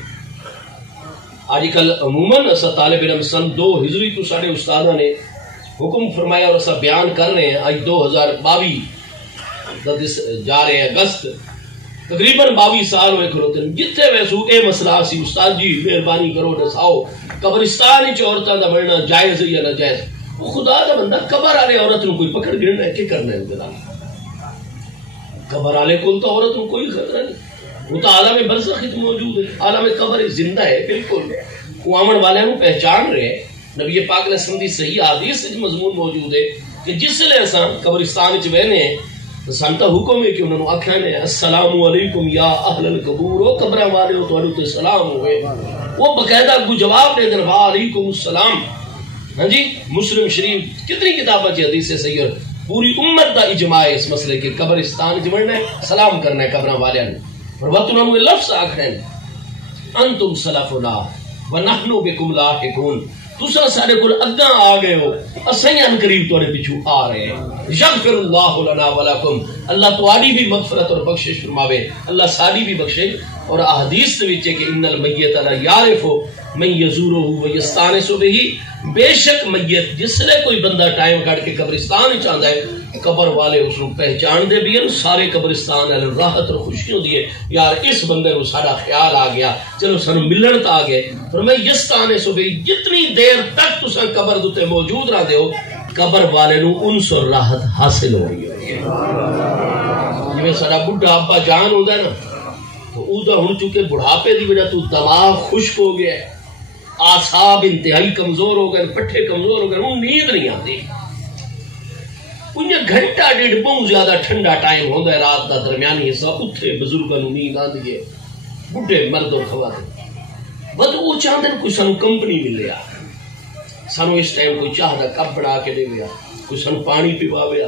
آج کل عموماً اسا طالب علم سن 2 ہجری تو سارے استاداں نے حکم فرمایا اور اسا بیان کر رہے ہیں. آج 2022 جا رہے ہیں اگست, تقریباً 22 سال ہوئے کھلوتے ہیں. جتنے ویسو اے مسئلہ سی استاد جی مہربانی کرو دساؤ قبرستان وچ عورتاں دا بڑھنا جائز ہے یا ناجائز. وہ خدا دا بندہ قبر والے عورت نو کوئی پکڑ گرنا ہے کہ کرنا ہے؟ قبر والے کو تو عورت نو کوئی خطرہ نہیں, وہ تو عالم برزخ موجود ہے, عالم قبر زندہ ہے بالکل. وہ آمن والے نو پہچان رہے ہیں. نبی پاک علیہ السلام دی صحیح حدیث وچ مضمون موجود ہے کہ جس لے اساں قبرستان وچ بہنے ہیں تو سانتا حکم ہے کہ انہوں نے آکھا ہے السلام علیکم یا اہل القبور, او قبراں والے ہو تواڈے تے سلام ہوئے. وہ باقاعدہ کو جواب دے دن وعلیکم السلام. ہاں جی, مسلم شریف کتنی کتابیں چ حدیث ہے صحیح, اور پوری امت دا اجماع ہے اس مسئلے کے قبرستان وچ بڑھنا ہے سلام کرنا ہے قبراں والے نے. اور وقت انہوں نے لفظ آکھنا ہے انتم سلفنا ونحن بكم لاحقون, تسا سارے کول اگاں آ گئے ہو, اساں ان قریب تواڈے پیچھے آ رہے ہیں. یغفر اللہ لنا ولکم, اللہ تواڈی بھی مغفرت اور بخشش فرماوے, اللہ ساری بھی بخشے. اور احادیث وچ کہ ان المیت لا یعرف من یزورہ ویستانس بہ, بے شک میت جس لے کوئی بندہ ٹائم کٹ کے قبرستان وچ آندا ہے قبر والے اس کو پہچان دے بھی ہیں. سارے قبرستان والے راحت اور خوشی ہوندی ہے یار اس بندے نو سارا خیال آ گیا, چلو سانو ملن تا آ گئے. فرمایا یستانس بہ, جتنی دیر تک تساں قبر دے موجود رہندے ہو قبر والے نو انس اور راحت حاصل ہو رہی ہے. جویں سارا بڈھا ابا جان ہوندا ہے نا, تو او دا ہن چونکہ بڑھاپے دی وجہ تو دماغ خشک ہو گیا ہے, اعصاب انتہائی کمزور ہو گئے, پٹھے کمزور ہو گئے, وہ نیند نہیں آتی. انہیں گھنٹہ ڈیڑھ بہت زیادہ ٹھنڈا ٹائم ہوتا ہے رات کا درمیانی حصہ, اتھے بزرگوں نیند آتی ہے, بڈھے مرد اور خواتین. بس وہ چاہتے ہیں کوئی سانو کمپنی ملے, سانو اس ٹائم کوئی چاہ دا کپ بنا کے دے گیا, کوئی سانو پانی پیواوے,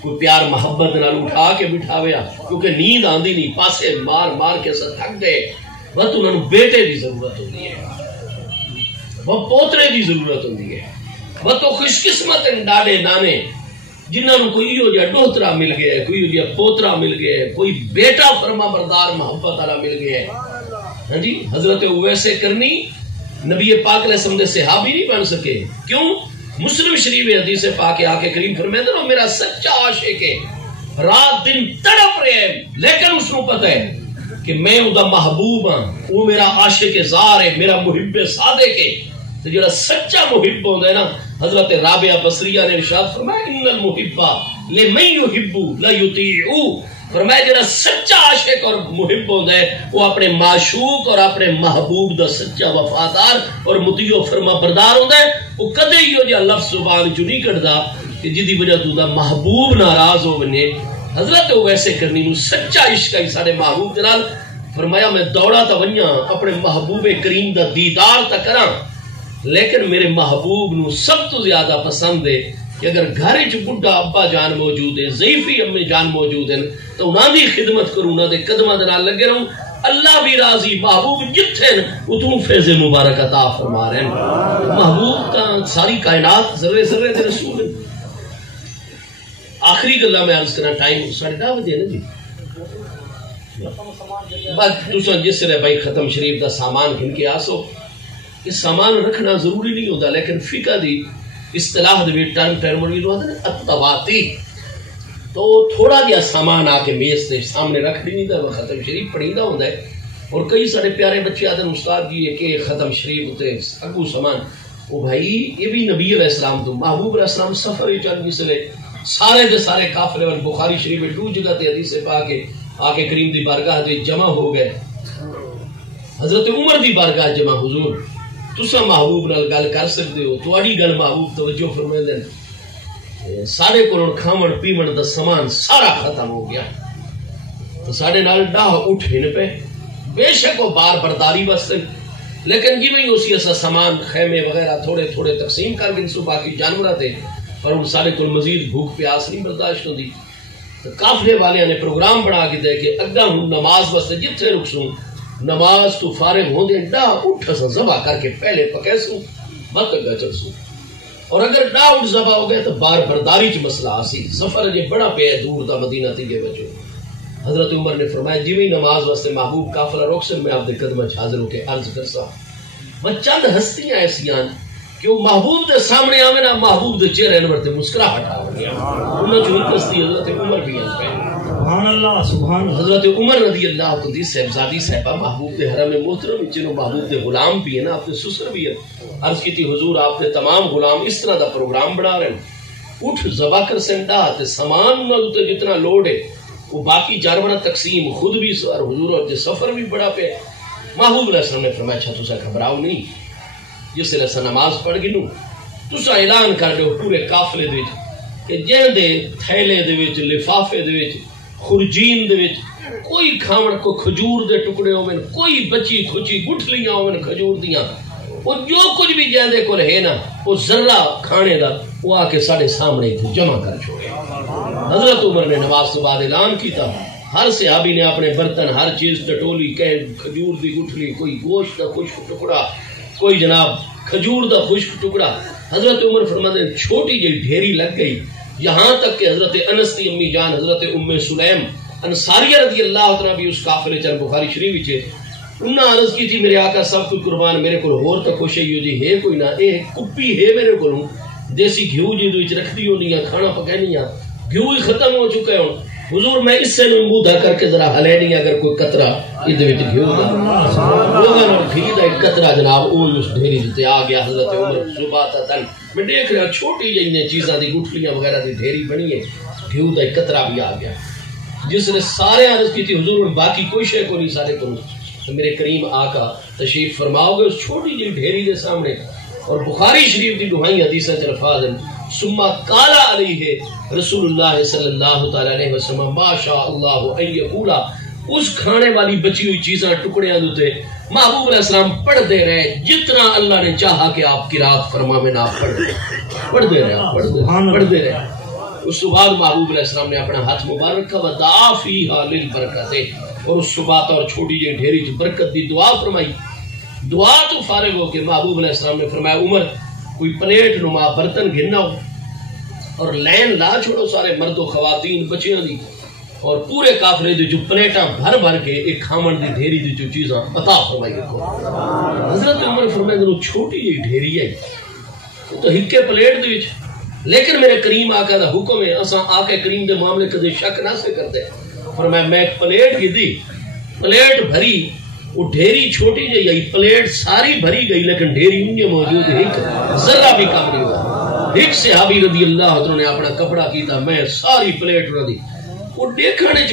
کوئی پیار محبت نال اٹھا کے بٹھاوے, کیونکہ نیند آندی نہیں, پاسے مار مار کے سا تھک گئے. بس انہوں نے بیٹے دی ضرورت ہوتی ہے, وہ پوترے دی ضرورت ہوتی ہے. بس تو خوش قسمت ڈاڈے نانے جنہوں نے کوئی ہو جا ڈوترا مل گیا ہے, کوئی ہو جا پوترا مل گیا ہے, کوئی بیٹا فرما بردار محبت والا مل گیا ہے. ہاں جی, حضرت اویسے کرنی نبی پاک علیہ السلام دے صحابی نہیں بن سکے. کیوں؟ مسلم شریف حدیث پاک آ کے کریم فرماتے ہیں میرا سچا عاشق ہے, رات دن تڑپ رہے ہیں, لیکن اس کو پتہ ہے کہ میں ادا محبوب ہاں, وہ میرا عاشق زار ہے, میرا محب صادق ہے. تو جڑا سچا محب ہوندا ہے نا, حضرت رابعہ بصریہ نے ارشاد فرمایا ان المحب لمن يحب لا يطيع, فرمایا جڑا سچا عاشق اور محب ہوندا ہے وہ اپنے معشوق اور اپنے محبوب دا سچا وفادار اور مطیع و فرما بردار ہوندا ہے. وہ کدے ہی جا لفظ زبان چوں نہیں کڈدا کہ جدی وجہ تو دا محبوب ناراض ہو بنے. حضرت ویسے کرنی نو سچا عشق ہے سارے محبوب دے نال. فرمایا میں دوڑا تا ونجاں اپنے محبوب کریم دا دیدار تا کراں, لیکن میرے محبوب نو سب تو زیادہ پسند ہے کہ اگر گھر وچ بڈھا ابا جان موجود ہے, ضعیفی امی جان موجود ہیں, تو انہاں دی خدمت کروں, انہاں دے قدماں دے نال لگے رہوں. اللہ بھی راضی, محبوب جتھے اتوں فیض مبارک عطا فرما رہے ہیں. محبوب کا ساری کائنات ذرے ذرے دے رسول ہیں. آخری گلا میں عرض کرنا, ٹائم 10:30 بجے نا جی, بس تساں جس طرح بھائی ختم شریف دا سامان گھن کے آسو, یہ سامان رکھنا ضروری نہیں ہوتا, لیکن فقہ دی اصطلاح دے ٹرمینولوجی ہوتا ہے اتواتی, تو تھوڑا جہا سامان آ کے میز سے سامنے رکھ دی نہیں تو ختم شریف پڑھیدا ہوتا ہے. اور کئی سارے پیارے بچے آتے ہیں استاد جی کہ ختم شریف ہوتے اگو سامان, وہ بھائی یہ بھی نبی علیہ السلام تو محبوب علیہ السلام سفر چل مسلے سارے دے سارے کافر اور بخاری شریف میں 2 جگہ تے حدیث پا کے آ کے کریم دی بارگاہ دے جمع ہو گئے. حضرت عمر دی بارگاہ جمع, حضور تسا محبوب نال گل کر سکتے ہو, تواڈی گل محبوب توجہ فرمائے دین, سارے کول کھاون پیون دا سامان سارا ختم ہو گیا, تو سارے نال ڈاہ اٹھن پہ, بے شک وہ بار برداری واسطے, لیکن جی میں اسی ایسا سامان خیمے وغیرہ تھوڑے تھوڑے تقسیم کر کے باقی جانوراں تے, پر ان سارے کول مزید بھوک پیاس نہیں برداشت ہوندی. تو قافلے والے نے پروگرام بنا کے دے کہ اگا ہوں نماز واسطے جتھے رکسوں نماز تو فارغ ہو دے ڈا اٹھ سا ذبح کر کے پہلے پکیسوں بس اگا چل سوں، اور اگر ڈا اٹھ ذبح ہو گئے تو بار برداری چ مسئلہ آسی، سفر جے بڑا پہ دور دا مدینہ تیگے بچو۔ حضرت عمر نے فرمایا جی نماز واسطے محبوب قافلہ روک سے میں آپ دے قدمہ حاضر ہو کے عرض کرسا میں چند ہستیاں ایسیاں کہ وہ محبوب دے سامنے آوے نا محبوب دے چہرے انور تے مسکراہٹ آوے انہاں جو ایک ہستی حضرت عمر بھی ہیں سبحان اللہ سبحان اللہ۔ حضرت عمر رضی اللہ عنہ دی صاحبزادی صاحبہ محبوب دے حرم محترم جنہوں محبوب دے غلام بھی ہیں نا، آپ نے سسر بھی ہیں، عرض کی تھی حضور آپ نے تمام غلام اس طرح دا پروگرام بنا رہے ہیں اٹھ ذبح کر سنڈا تے سامان انہوں تے جتنا لوڈ ہے وہ باقی جانورہ تقسیم خود بھی سوار حضور اور سفر بھی بڑا پہ۔ محبوب علیہ السلام نے فرمایا اچھا تسا گھبراؤ نہیں، جس لے سا نماز پڑھ گنو تسا اعلان کر دو پورے قافلے دے وچ کہ جن دے تھیلے دے وچ لفافے دے وچ خرجین دے وچ کوئی کھاون کو کھجور دے ٹکڑے ہوئے، کوئی بچی کھچی گٹھلیاں ہوئے کھجور دیاں، وہ جو کچھ بھی جن دے کول ہے نا وہ ذرہ کھانے دا وہ آ کے سارے سامنے جمع کر چھوڑے۔ حضرت عمر نے نماز تو بعد اعلان کیتا، ہر صحابی نے اپنے برتن ہر چیز ٹٹولی، کہ کھجور دی گٹھلی، کوئی گوشت دا خشک ٹکڑا، کوئی جناب کھجور دا خشک ٹکڑا۔ حضرت عمر فرماتے ہیں چھوٹی جی ڈھیری لگ گئی، یہاں تک کہ حضرت انس دی امی جان حضرت ام سلیم انصاریہ رضی اللہ عنہ بھی اس قافلے چل بخاری شریف وچ انہاں عرض کی تھی میرے آقا سب کچھ قربان میرے کو ہور تو خوش جی ہے کوئی نہ، اے کپی ہے میرے کو دیسی گھیو جی وچ رکھدی ہونی ہے، کھانا پکانی ہے، گھیو ہی ختم ہو چکا ہے ہن حضور میں اس سے منہ دھا کر کے ذرا ہلے نہیں اگر کوئی قطرہ ادھر وچ گھیو دا لوگاں نوں گھی دا ایک قطرہ جناب او اس ڈھیری تے آ گیا۔ حضرت عمر صبح تن میں دیکھ رہا چھوٹی جی نے چیزاں دی گٹھلیاں وغیرہ دی ڈھیری بنی ہے، گھیو دا ایک قطرہ بھی آ گیا، جس نے سارے عرض کی تھی حضور باقی کوئی شے کو نہیں سارے کو میرے کریم آقا تشریف فرماؤ گے اس چھوٹی جی ڈھیری دے سامنے۔ اور بخاری شریف کی دہائی حدیث الفاظ ثم قال علیہ رسول اللہ صلی اللہ تعالی علیہ وسلم ما شاء اللہ ان یقولا، اس کھانے والی بچی ہوئی چیزاں ٹکڑیاں دوتے محبوب علیہ السلام پڑھتے رہے جتنا اللہ نے چاہا کہ آپ قرات فرماویں آپ پڑھتے رہے۔ اس بعد محبوب علیہ السلام نے اپنا ہاتھ مبارک کا ودعا فیہا للبرکت، اور اس صبح اور چھوٹی جی ڈھیری چ برکت دی دعا فرمائی۔ دعا تو فارغ ہو کے محبوب علیہ السلام نے فرمایا عمر کوئی پلیٹ نما برتن گھننا ہو اور لین لا چھوڑو سارے مرد و خواتین بچیاں دی، اور پورے قافلے دی جو پلیٹاں بھر بھر کے ایک کھاون دی ڈھیری دی جو چیزاں عطا فرمائی کو۔ حضرت عمر فرمایا وہ چھوٹی جی ڈھیری ہے تو ہکے پلیٹ دی وچ، لیکن میرے کریم آقا دا حکم ہے اساں آقا کریم دے معاملے کدے شک نہ سے کرتے۔ فرمایا میں ایک پلیٹ کی دی، پلیٹ بھری، وہ ڈھیری چھوٹی جی آئی، پلیٹ ساری بھری گئی لیکن ڈھیری انہیں موجود ہے ایک ذرہ بھی کم نہیں ہوا۔ ایک صحابی رضی اللہ عنہ نے اپنا کپڑا کیتا میں ساری پلیٹ نہ دی، وہ دیکھنے چ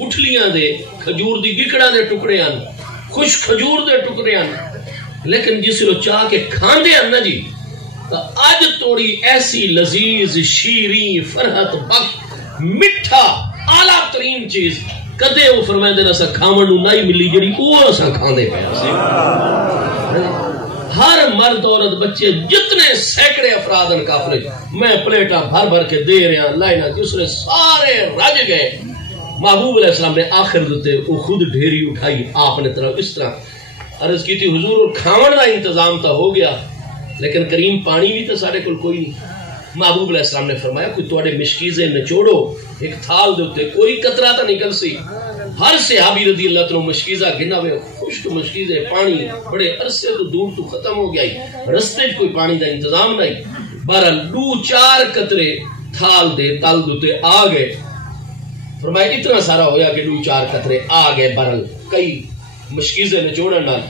گٹھلیاں دے کھجور دی گکڑا دے ٹکڑے ہیں، خوش کھجور دے ٹکڑے ہیں، لیکن جس لو چاہ کے کھاندے ہیں نا جی تو اج توڑی ایسی لذیذ شیریں فرحت بخش میٹھا اعلیٰ ترین چیز کدے وہ فرمائے دینا سا کھاون نو نہیں ملی جڑی وہ اساں کھاندے پے سی۔ ہر مرد عورت بچے جتنے سینکڑے افراد ان قافلے میں پلیٹاں بھر بھر کے دے رہا لائنا جس نے سارے رج گئے۔ محبوب علیہ السلام نے آخر دیتے وہ خود ڈھیری اٹھائی، آپ نے طرف اس طرح عرض کی تھی حضور کھاون دا انتظام تو ہو گیا لیکن کریم پانی بھی تو سارے کول کوئی نہیں۔ محبوب علیہ السلام نے فرمایا کوئی تواڈے مشکیزے نچوڑو ایک تھال دے اوتے کوئی قطرہ تو نکل سی۔ ہر صحابی رضی اللہ عنہ مشکیزہ گنا ہوئے خشک مشکیزے پانی بڑے عرصے تو دور تو ختم ہو گیا، رستے کوئی پانی دا انتظام نہیں، بہرحال دو چار قطرے تھال دے تل دوتے آ گئے۔ فرمایا اتنا سارا ہویا کہ دو چار قطرے آ گئے، بہرحال کئی مشکیزے نچوڑن نال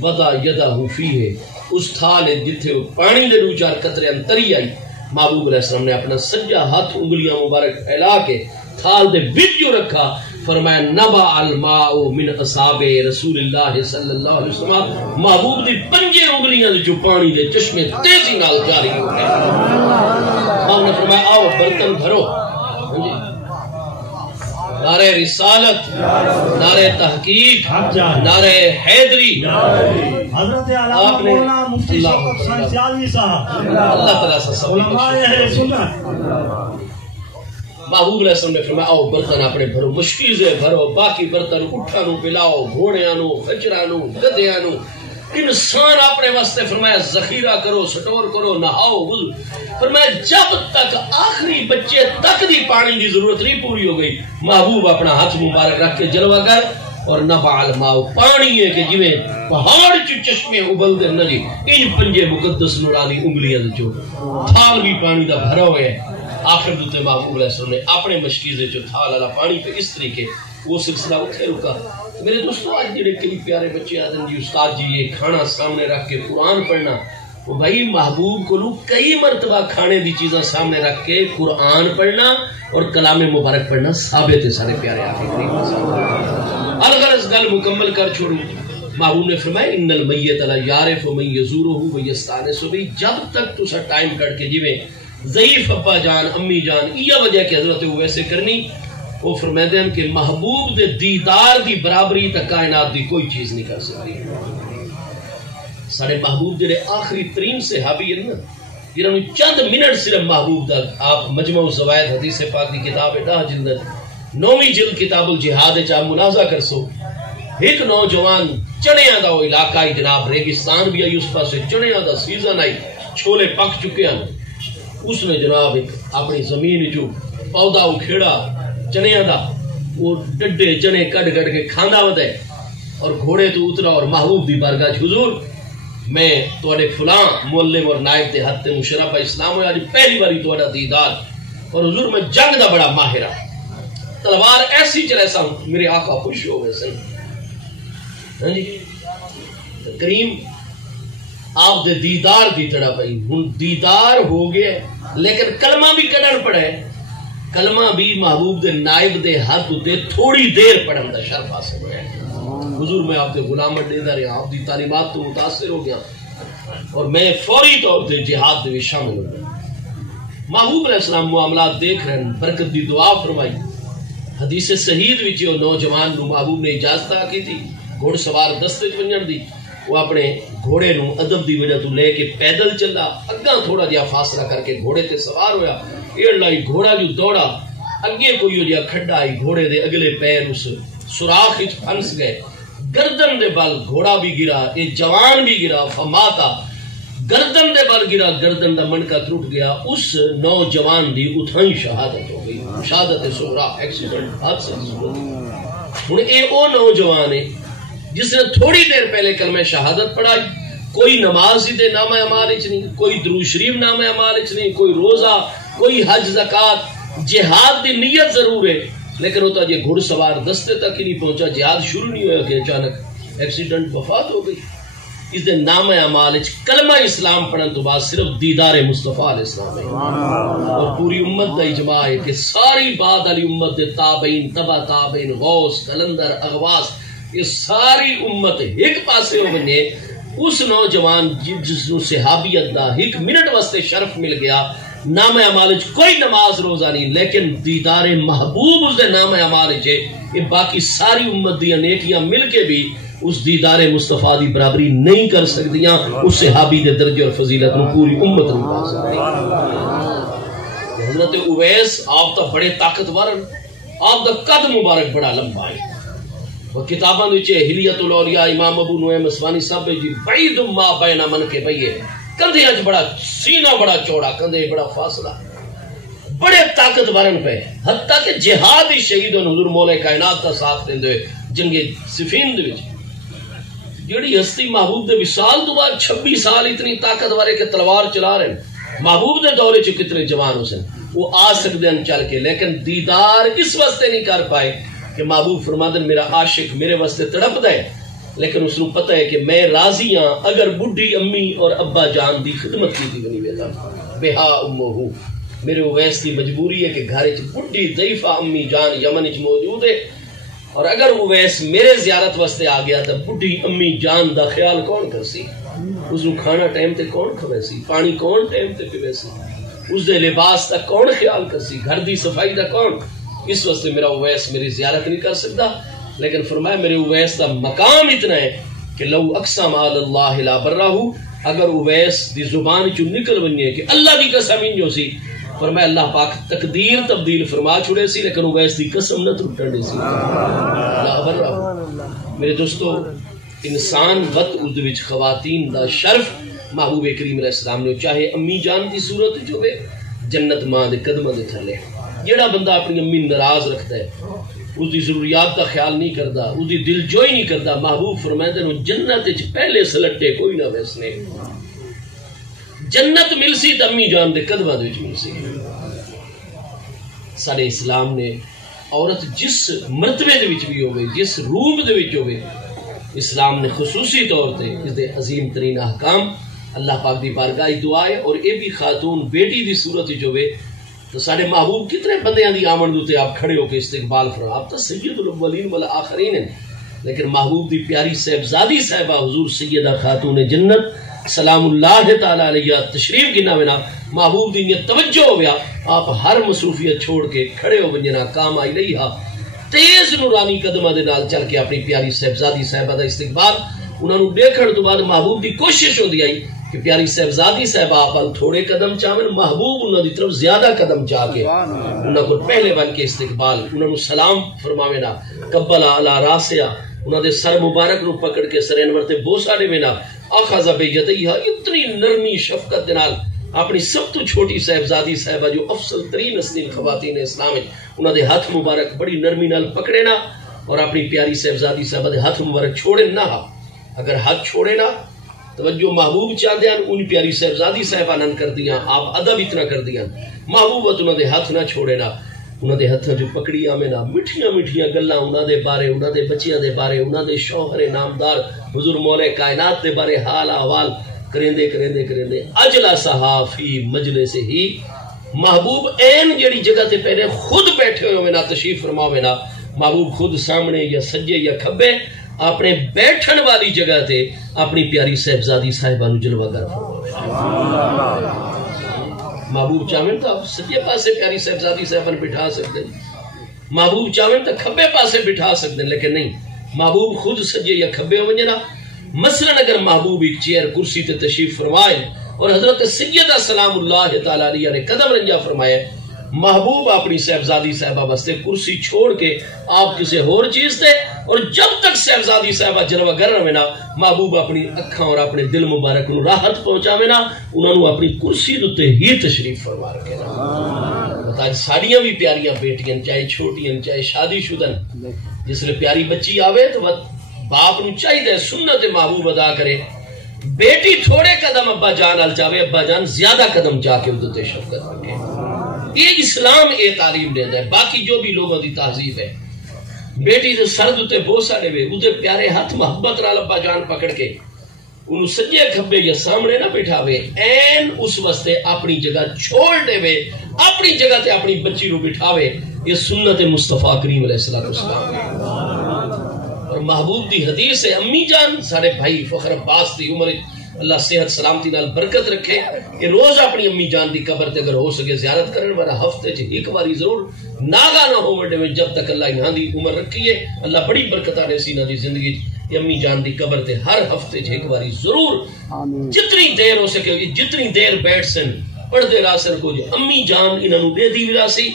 وضع یدہ فیہ، اس تھال جتھے پانی دے دو چار قطرے انتری آئی، محبوب علیہ السلام نے اپنا سجا ہاتھ انگلیاں مبارک پھیلا کے تھال دے بیچ جو رکھا، فرمایا نبع الماء من اصابع رسول اللہ صلی اللہ علیہ وسلم، محبوب دی پنجے انگلیاں جو پانی دے چشمے تیزی نال جاری ہو گئے۔ آپ نے فرمایا آؤ برتن بھرو، نعرہ رسالت، نعرہ تحقیق، نعرہ حیدری، حضرت علامہ مولانا مفتی شوکت سنسیالوی صاحب، اللہ تعالیٰ سے سب علماء اہل سنت، محبوب علیہ السلام نے فرمایا آؤ برتن اپنے بھرو، مشکیزیں بھرو، باقی برتن اٹھا نو پلاؤ، گھوڑیاں نو، خچراں نو، گدھیاں نو، انسان اپنے واسطے فرمایا ذخیرہ کرو، سٹور کرو، نہاؤ وضو۔ فرمایا جب تک آخری بچے تک دی پانی دی ضرورت نہیں پوری ہو گئی، محبوب اپنا ہاتھ مبارک رکھ کے جلوہ کر اور نبع الماء، پانی ہے کہ جویں پہاڑ چ چشمے ابل دے نہ جی ان پنجے مقدس نورانی انگلیاں چو تھال بھی پانی دا بھرا ہوئے۔ آخر دوتے محبوب علیہ السلام نے اپنے مشکیزے چو تھال والا پانی پہ اس طریقے وہ سلسلہ اتھے رکا۔ میرے دوستو آج جڑے کئی پیارے بچے آتے ہیں جی استاد جی یہ کھانا سامنے رکھ کے قرآن پڑھنا، وہ بھائی محبوب کو لوگ کئی مرتبہ کھانے دی چیزاں سامنے رکھ کے قرآن پڑھنا اور کلام مبارک پڑھنا ثابت ہے سارے پیارے آقا کریم۔ اگر اس گل مکمل کر چھوڑوں، محبوب نے فرمایا ان المیت لا یعرف من یزورہ و یستانس بہ، جب تک تو سا ٹائم کٹ کے جویں ضعیف ابا جان امی جان یہ وجہ کہ حضرت وہ ویسے کرنی، وہ فرماتے ہیں کہ محبوب دے دیدار دی برابری تک کائنات دی کوئی چیز نہیں کر سکتی۔ سارے محبوب جڑے آخری ترین صحابی ہیں نا، جنہوں نے چند منٹ صرف محبوب دا، آپ مجمع الزوائد حدیث پاک کی کتاب 10 جلد 9ویں جلد کتاب الجہاد چاہ منازع کر سو، ایک نوجوان چڑیاں دا وہ علاقہ ہی جناب ریگستان بھی آئی، اس پاس چڑیاں دا سیزن آئی، چھولے پک چکے ہیں، اس نے جناب ایک اپنی زمین جو پودا اکھیڑا چنیاں دا، وہ ڈڈے چنے کٹ کٹ کے کھانا ودے اور گھوڑے تو اترا اور محبوب دی بارگاہ حضور میں تواڈے فلاں معلم اور نائب دے ہاتھ تے مشرف اسلام ہویا، اج پہلی باری تواڈا دیدار، اور حضور میں جنگ دا بڑا ماہر ہاں، تلوار ایسی چلے سا میرے آقا خوش ہو گئے سن۔ ہاں جی کریم آپ دے دیدار دی تڑا پئی، ہن دیدار ہو گئے لیکن کلمہ بھی کڈن پڑے، کلمہ بھی محبوب دے نائب دے ہاتھ تے تھوڑی دیر پڑھن دا شرف حاصل ہویا۔ حضور میں آپ دے غلامت دے دا رہا، آپ دی تعلیمات تو متاثر ہو گیا اور میں فوری طور تے جہاد دے شامل ہو گیا۔ محبوب علیہ السلام معاملات دیکھ رہے ہیں، برکت دی دعا فرمائی۔ حدیث صحیح وچ نوجوان نو محبوب نے اجازت کی تھی گھوڑ سوار دستے چ ونجن دی، وہ اپنے گھوڑے نو ادب دی وجہ تو لے کے پیدل چلا، اگاں تھوڑا جہا فاصلہ کر کے گھوڑے تے سوار ہویا، ایڑ لائی گھوڑا جو دوڑا، اگے کوئی ہو جہا کھڈا آئی، گھوڑے دے اگلے پیر اس سوراخ وچ پھنس گئے، گردن دے بل گھوڑا بھی گرا، اے جوان بھی گرا، فماتا گردن دے بل گرا، گردن دا منکا ٹوٹ گیا، اس نوجوان دی اتھائی شہادت ہو گئی، شہادت صغریٰ، ایکسیڈنٹ حادثے کی صورت۔ ہن اے او نوجوان ہے جس نے تھوڑی دیر پہلے کلمہ شہادت پڑھائی، کوئی نماز ہی دے نامہ اعمال وچ نہیں، کوئی درود شریف نامہ اعمال وچ نہیں، کوئی روزہ، کوئی حج زکات، جہاد دی نیت ضرور ہے لیکن ہوتا جی گھڑ سوار دستے تک ہی نہیں پہنچا، جہاد شروع نہیں ہوا کہ اچانک ایکسیڈنٹ وفات ہو گئی۔ اس دے نامہ اعمال وچ کلمہ اسلام پڑھن تو بعد صرف دیدار مصطفیٰ علیہ السلام ہے، اور پوری امت دا اجماع ہے کہ ساری بعد علی امت دے تابعین، تبع تابعین، غوث، قلندر، اغواس، یہ ساری امت ایک پاسے ہو بنے اس نوجوان جس نو صحابیت دا ایک منٹ واسطے شرف مل گیا، نام اعمال کوئی نماز روزہ نہیں لیکن دیدار محبوب اس دے نام اعمال یہ باقی ساری امت دی نیکیاں مل کے بھی اس دیدار مصطفیٰ دی برابری نہیں کر سکتیاں، اس صحابی دے درجے اور فضیلت نو پوری امت نہیں پا سکتی۔ حضرت اویس آپ تا بڑے طاقتور، آپ دا قد مبارک بڑا لمبا ہے، وہ کتاباں وچ حلیت الاولیاء امام ابو نعیم اصفہانی صاحب جی بعید ما بین من کے بھئیے، کندھے اج بڑا سینہ بڑا چوڑا، کندھے بڑا فاصلہ، بڑے طاقتور پہ، حتیٰ کہ جہادی شہید حضور مولا کائنات کا ساتھ دیندے جنگ صفین دے وچ جڑی ہستی محبوب دے وصال تو بعد 26 سال اتنی طاقتور ہے کہ تلوار چلا رہے ہیں، محبوب دے دورے چ کتنے جوان ہو سن، وہ آ سکتے ہیں چل کے، لیکن دیدار اس واسطے نہیں کر پائے کہ محبوب فرمادن میرا عاشق میرے واسطے تڑپ دے، لیکن اس کو پتہ ہے کہ میں راضی ہاں اگر بڈھی امی اور ابا جان دی خدمت کی بنی ویتا بہا امہو، میرے اویس کی مجبوری ہے کہ گھر وچ بڈھی ضعیفہ امی جان یمن وچ موجود ہے، اور اگر اویس میرے زیارت واسطے آ گیا تو بڈھی امی جان دا خیال کون کرسی، اس نو کھانا ٹائم تے کون کھویسی، پانی کون ٹائم تے پیویسی، اس دے لباس دا کون خیال کرسی، گھر دی صفائی دا کون، اس واسطے میرا اویس میری زیارت نہیں کر سکتا، لیکن فرمایا میرے اویس دا مقام اتنا ہے کہ لو اقسم علی اللہ لا برہ، اگر اویس دی زبان چو نکل بنی ہے کہ اللہ دی قسم جو سی فرمایا اللہ پاک تقدیر تبدیل فرما چھڑے سی لیکن وہ ویس دی قسم نہ ٹوٹن دی سی اللہ اکبر میرے دوستو انسان وقت اردو وچ خواتین دا شرف محبوب کریم علیہ السلام نے چاہے امی جان دی صورت جو ہے جنت ماں دے قدماں دے تھلے جیڑا بندہ اپنی امی ناراض رکھتا ہے اس دی ضروریات کا خیال نہیں کرتا اس دی دل جوئی نہیں کرتا محبوب فرمائے نے جنت وچ پہلے سلٹے کوئی نہ ویسنے جنت مل سی تے امی جان دے قدماں دے وچ مل سی سارے اسلام نے عورت جس مرتبے دے وچ بھی ہوے جس روپ دے وچ ہوے اسلام نے خصوصی طور تے اس دے عظیم ترین احکام اللہ پاک دی بارگاہ دعا ہے اور اے بھی خاتون بیٹی دی صورت جو ہوے تو سارے محبوب کتنے بندیاں دی آمد دوتے آپ کھڑے ہو کے استقبال فرما آپ تو سید الاولین والآخرین ہیں لیکن محبوب دی پیاری صاحبزادی صاحبہ حضور سیدہ خاتون جنت سلام اللہ تعالی علیہ تشریف گنا وینا محبوب دی نیت توجہ ہو گیا آپ ہر مصروفیت چھوڑ کے کھڑے ہو بنجنا کام آئی رہی ہا تیز نورانی قدمہ دے نال چل کے اپنی پیاری صاحبزادی صاحبہ دا استقبال انہوں نے دیکھن تو بعد محبوب دی کوشش ہو دی آئی کہ پیاری صاحبزادی صاحبہ آپ تھوڑے قدم چاہمن محبوب انہوں دی طرف زیادہ قدم چاہ کے انہوں کو پہلے بن کے استقبال انہوں نے سلام فرماوینا قبلہ علی راسیہ انہوں دے سر مبارک نو پکڑ کے سر انور تے بوسا دے وینا آخذ بیدیہا اتنی نرمی شفقت دنال اپنی سب تو چھوٹی صاحبزادی صاحبہ جو افضل ترین اسلام خواتین اسلام انہوں دے ہاتھ مبارک بڑی نرمی نال پکڑے نا اور اپنی پیاری صاحبزادی صاحبہ دے ہاتھ مبارک چھوڑے نہ اگر ہاتھ چھوڑے نا توجہ محبوب چاہتے ہیں ان پیاری صاحبزادی صاحبہ نن کر دیا آپ ادب اتنا کر دیا محبوب انہوں دے ہاتھ نہ چھوڑے نا انہوں دے ہاتھ جو پکڑی آمیں نا مٹھیاں مٹھیاں گلاں انہوں دے بارے انہوں دے بچیاں دے بارے انہوں دے شوہر نامدار حضور مولا کائنات دے بارے حال احوال کرندے کرندے کرندے اجلا صحافی مجلس ہی محبوب این جڑی جگہ تے پہلے خود بیٹھے ہوئے نا تشریف فرما ہوئے نا محبوب خود سامنے یا سجے یا کھبے اپنے بیٹھن والی جگہ تے اپنی پیاری صاحبزادی صاحبہ نو جلوہ گر محبوب چاہمن تو آپ سجے پاسے پیاری صاحبزادی صاحبہ نے بٹھا سکتے ہیں محبوب چاہمن تو کھبے پاسے بٹھا سکتے ہیں لیکن نہیں محبوب خود سجے یا کھبے ہو جنا مثلا اگر محبوب ایک چیئر کرسی تے تشریف فرمائے اور حضرت سیدہ سلام اللہ تعالی علیہ نے قدم رنجا فرمائے محبوب اپنی صاحبزادی صاحبہ بستے کرسی چھوڑ کے آپ کسی اور چیز تے اور جب تک صاحبزادی صاحبہ جلوہ گر رہے نا محبوب اپنی اکھاں اور اپنے دل مبارک نو راحت پہنچا میں نا انہوں نے اپنی کرسی دوتے ہی تشریف فرما رکھے نا بتا ساڑیاں بھی پیاریاں بیٹیاں چاہے چھوٹیاں چاہے شادی شدن جس لئے پیاری بچی آوے تو باپ نو چاہی دے سنت محبوب ادا کرے بیٹی تھوڑے قدم ابا جان آل چاہے ابا جان زیادہ قدم چاہ کے دوتے شفقت رکھے یہ اسلام اے تعلیم دے ہے باقی جو بھی لوگوں دی تہذیب ہے بیٹی دے سرد اتے بوسا دے وے اتے پیارے ہاتھ محبت نال ابا جان پکڑ کے انہوں سجے کھبے یا سامنے نہ بٹھاوے این اس واسطے اپنی جگہ چھوڑ دے وے اپنی جگہ تے اپنی بچی رو بٹھاوے یہ سنت مصطفیٰ کریم علیہ السلام اور محبوب دی حدیث ہے امی جان سارے بھائی فخر عباس دی عمر اللہ صحت سلامتی نال برکت رکھے کہ روز اپنی امی جان دی قبر تے اگر ہو سکے زیارت کرن والا ہفتے چ ایک باری ضرور ناگا نہ ہو وڈے جب تک اللہ یہاں دی عمر رکھی ہے اللہ بڑی برکت آنے سی نہ دی زندگی کہ امی جان دی قبر تے ہر ہفتے چ ایک باری ضرور جتنی دیر ہو سکے جتنی دیر بیٹھ سن پڑھ دے راسن کو جو امی جان انہوں دے دی وراسی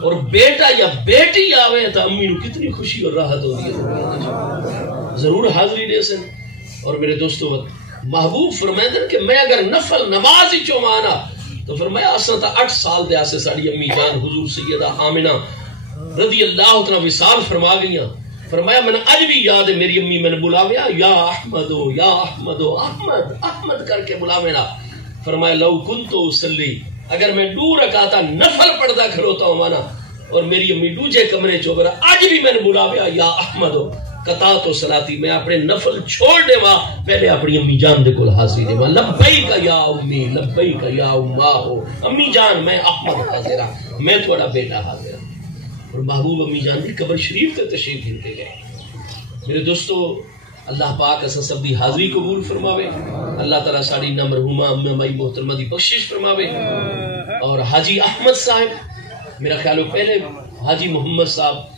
اور بیٹا یا بیٹی آوے تو امی نو کتنی خوشی اور راحت ہوتی ہے ضرور حاضری دے سن اور میرے دوستو محبوب فرمائدن کہ میں اگر نفل نماز ہی چومانا تو فرمایا اساں تا 8 سال دے آسے ساڑی امی جان حضور سیدہ آمنہ رضی اللہ عنہ وصال فرما گئیاں فرمایا میں نے اج بھی یاد ہے میری امی میں نے بلاویا یا احمدو یا احمدو احمد احمد کر کے بلاوینا فرمایا لو کنتو اسلی اگر میں 2 رکعتاں نفل پڑھتا کھڑوتا ہوں مانا اور میری امی دوجے کمرے چوبرا آج بھی میں نے بلاویا یا احمدو قطع تو صلاتی میں اپنے نفل چھوڑ دے ماں پہلے اپنی امی جان دے کل حاضری دے ماں لبیک یا امی لبیک یا اماں ہو امی جان میں احمد حاضرہ میں تھوڑا بیٹا حاضرہ اور محبوب امی جان دی قبر شریف کے تشریف گھنتے گئے میرے دوستو اللہ پاک اسا سب دی حاضری قبول فرماوے اللہ تعالیٰ ساڑی نہ مرحومہ امی مائی محترمہ دی بخشش فرماوے اور حاجی احمد صاحب میرا خیال پہلے حاجی محمد صاحب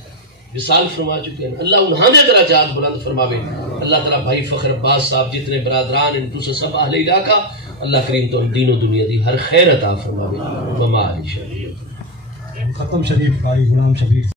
وصال فرما چکے ہیں اللہ انہاں دے درجات بلند فرماوے اللہ تعالیٰ بھائی فخر عباس صاحب جتنے برادران ان سے سب اہل علاقہ اللہ کریم تو دین و دنیا دی ہر خیر عطا فرماوے. وما علی شریف ختم شریف بھائی غلام شبیر